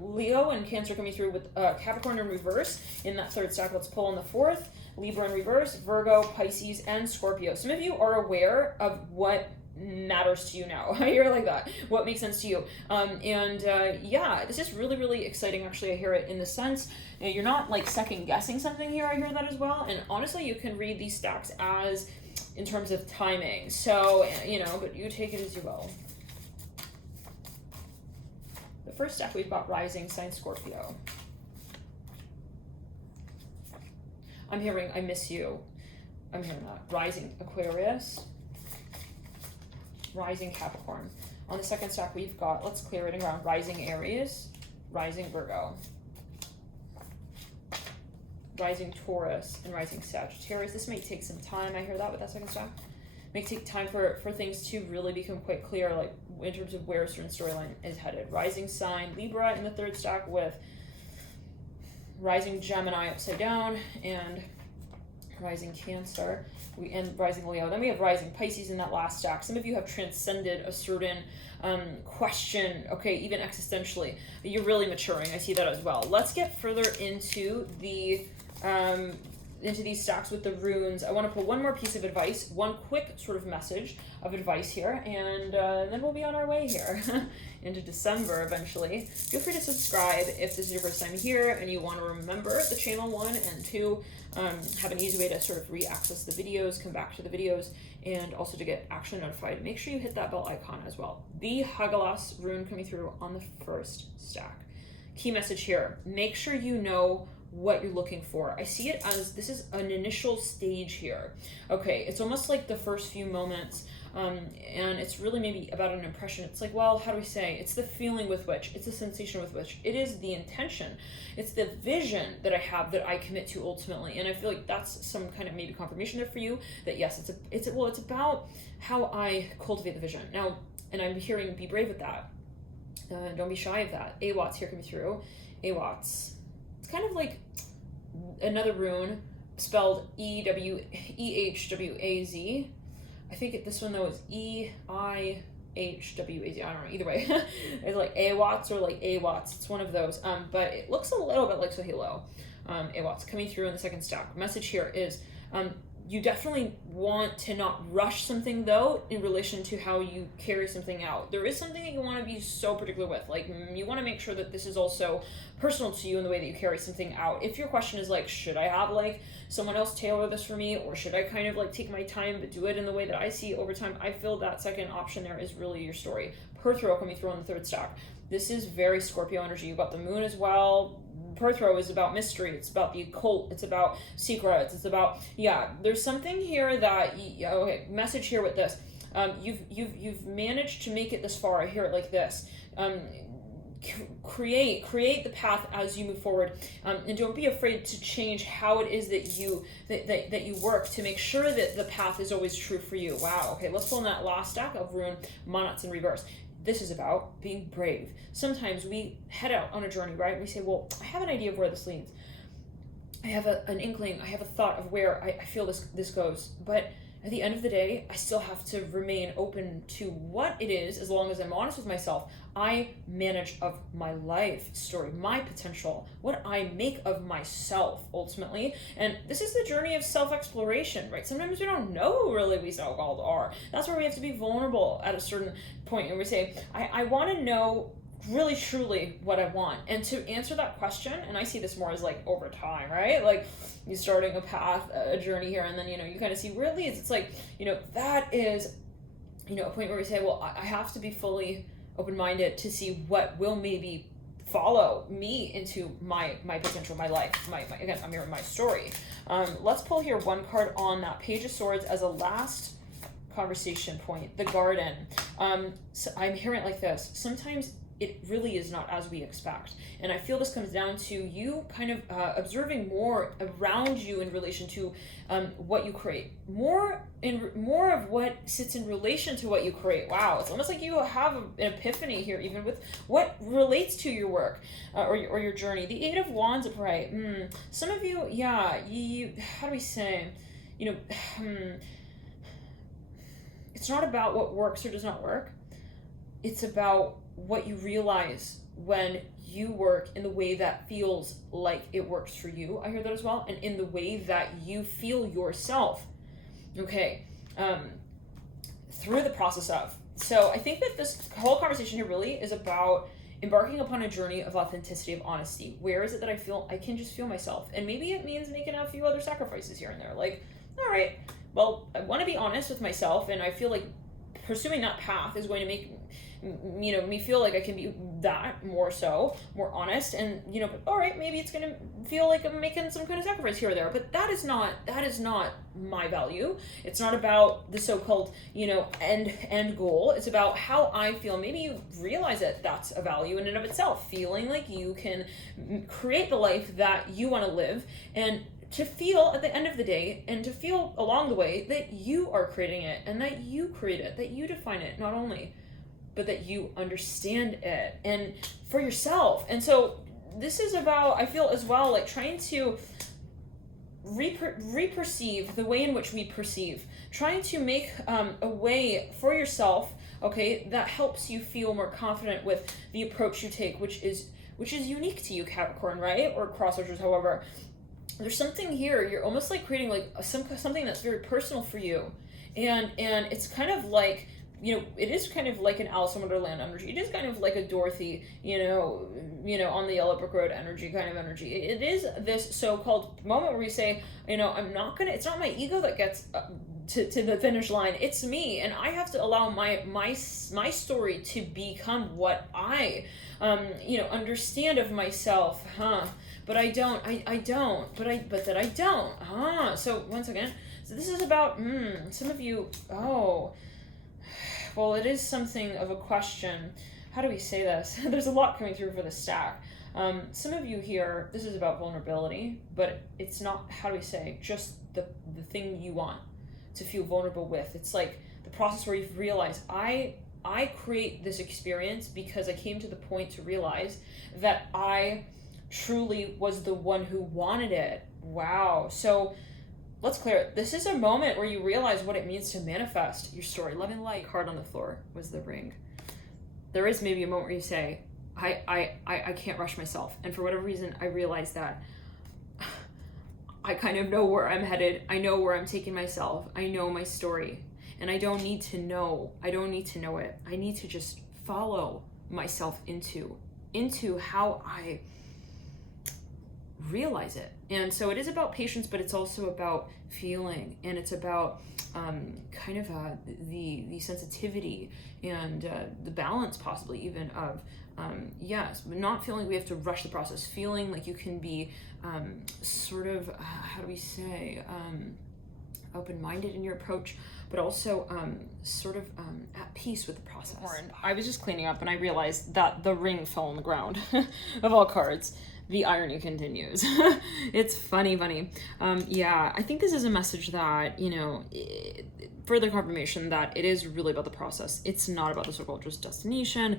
Leo and Cancer coming through with Capricorn in reverse in that third stack. Let's pull on the fourth. Libra in reverse, Virgo, Pisces, and Scorpio. Some of you are aware of what matters to you now. I hear it like that. What makes sense to you? This is really, really exciting. Actually, I hear it in the sense, you're not like second guessing something here. I hear that as well. And honestly, you can read these stacks as in terms of timing. So, but you take it as you will. The first stack we've got rising sign Scorpio. I'm hearing I miss you. I'm hearing that. Rising Aquarius. Rising Capricorn. On the second stack we've got, let's clear it and ground, rising Aries, rising Virgo, rising Taurus, and rising Sagittarius. This may take some time. I hear that with that second stack. May take time for things to really become quite clear, like in terms of where a certain storyline is headed. Rising sign Libra in the third stack with rising Gemini upside down and rising Cancer. And rising Leo. Then we have rising Pisces in that last stack. Some of you have transcended a certain question, okay, even existentially. You're really maturing. I see that as well. Let's get further into the into these stacks with the runes. I want to pull one more piece of advice, one quick sort of message of advice here, and then we'll be on our way here into December eventually. Feel free to subscribe if this is your first time here and you want to remember the channel, 1, and 2, have an easy way to sort of re-access the videos, come back to the videos, and also to get actually notified. Make sure you hit that bell icon as well. The Hagalas rune coming through on the first stack. Key message here, make sure you know what you're looking for. I see it as this is an initial stage here. Okay, it's almost like the first few moments, and it's really maybe about an impression. It's like, well, how do we say? It's the feeling with which, it's the sensation with which, it is the intention, it's the vision that I have that I commit to ultimately. And I feel like that's some kind of maybe confirmation there for you that yes, it's about how I cultivate the vision. Now, and I'm hearing be brave with that. Don't be shy of that. Awats here coming through. Awats. It's kind of like another rune spelled E-W-E-H-W-A-Z. I think this one though is E-I-H-W-A-Z. I don't know, either way. It's like Awats or like Awats. It's one of those. But it looks a little bit like Sohilo. Awats coming through in the second stack. Message here is you definitely want to not rush something though in relation to how you carry something out. There is something that you want to be so particular with. Like you want to make sure that this is also personal to you in the way that you carry something out. If your question is like, should I have like someone else tailor this for me, or should I kind of like take my time but do it in the way that I see over time, I feel that second option there is really your story. Perthro coming through on the third stack. This is very Scorpio energy. You've got the moon as well. Perthro is about mystery. It's about the occult. It's about secrets. It's about, there's something here that, okay, message here with this. You've managed to make it this far. I hear it like this. Create the path as you move forward, and don't be afraid to change how it is that you work to make sure that the path is always true for you. Wow. Okay, let's pull in that last stack of rune Monats in reverse. This is about being brave. Sometimes we head out on a journey, right? We say, well, I have an idea of where this leads. I have an inkling. I have a thought of where I feel this goes. But at the end of the day, I still have to remain open to what it is, as long as I'm honest with myself. I manage of my life story, my potential, what I make of myself ultimately. And this is the journey of self-exploration, right? Sometimes we don't know who really we so-called are. That's where we have to be vulnerable at a certain point. And we say, I want to know really truly what I want? And to answer that question, and I see this more as like over time, right? Like you starting a path, a journey here, and then, you know, you kind of see where it leads. It's like, you know, that is, you know, a point where we say, well, I have to be fully open-minded to see what will maybe follow me into my potential, my life, my again, I'm here, my story. Let's pull here one card on that Page of Swords as a last conversation point, the Garden. So I'm hearing it like this. Sometimes it really is not as we expect. And I feel this comes down to you kind of observing more around you in relation to what you create. More of what sits in relation to what you create. Wow, it's almost like you have an epiphany here, even with what relates to your work or your journey. The Eight of Wands upright. Some of you, yeah, you how do we say, you know, it's not about what works or does not work. It's about what you realize when you work in the way that feels like it works for you. I hear that as well. And in the way that you feel yourself. Okay. Through the process of. So I think that this whole conversation here really is about embarking upon a journey of authenticity, of honesty. Where is it that I feel I can just feel myself? And maybe it means making a few other sacrifices here and there. Like, all right, well, I want to be honest with myself, and I feel like pursuing that path is going to make, you know, me feel like I can be that more honest, and, you know, but all right, maybe it's going to feel like I'm making some kind of sacrifice here or there, but that is not my value. It's not about the so-called, you know, end goal. It's about how I feel. Maybe you realize that that's a value in and of itself, feeling like you can create the life that you want to live, and to feel at the end of the day, and to feel along the way, that you are creating it, and that you create it, that you define it, not only, but that you understand it, and for yourself. And so this is about, I feel as well, like trying to re-perceive the way in which we perceive, trying to make a way for yourself, okay, that helps you feel more confident with the approach you take, which is unique to you, Capricorn, right? Or CROSSWATCHERs, however. There's something here, you're almost like creating like something that's very personal for you, and it's kind of like, you know, it is kind of like an Alice in Wonderland energy. It is kind of like a Dorothy, you know, on the Yellow Brick Road energy, kind of energy. It is this so-called moment where you say, you know, it's not my ego that gets to the finish line. It's me, and I have to allow my story to become what I, you know, understand of myself, But I don't, but that I don't, So once again, so this is about, some of you, well, it is something of a question. How do we say this? There's a lot coming through for the stack. Some of you here, this is about vulnerability, but it's not, how do we say, just the thing you want to feel vulnerable with. It's like the process where you've realized, I create this experience because I came to the point to realize that I truly was the one who wanted it. Wow. So let's clear it. This is a moment where you realize what it means to manifest your story. Love and light. Card on the floor was the Ring. There is maybe a moment where you say, I can't rush myself. And for whatever reason, I realize that I kind of know where I'm headed. I know where I'm taking myself. I know my story. And I don't need to know. I don't need to know it. I need to just follow myself into how I realize it. And so it is about patience, but it's also about feeling, and it's about kind of the sensitivity and the balance, possibly even of yes, but not feeling like we have to rush the process, feeling like you can be sort of how do we say, open-minded in your approach, but also sort of at peace with the process. I was just cleaning up and I realized that the Ring fell on the ground of all cards. The irony continues. It's funny. Yeah, I think this is a message that, you know, further confirmation that it is really about the process. It's not about the so-called just destination.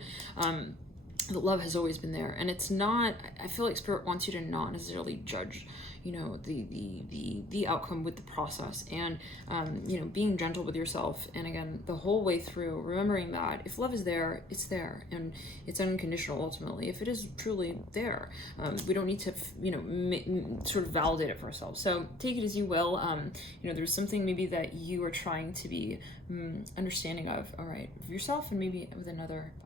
The love has always been there, and it's not, I feel like Spirit wants you to not necessarily judge, you know, the outcome with the process, and you know, being gentle with yourself, and again, the whole way through, remembering that if love is there, it's there, and it's unconditional ultimately, if it is truly there. We don't need to, you know, sort of validate it for ourselves. So take it as you will. You know, there's something maybe that you are trying to be understanding of, all right, of yourself, and maybe with another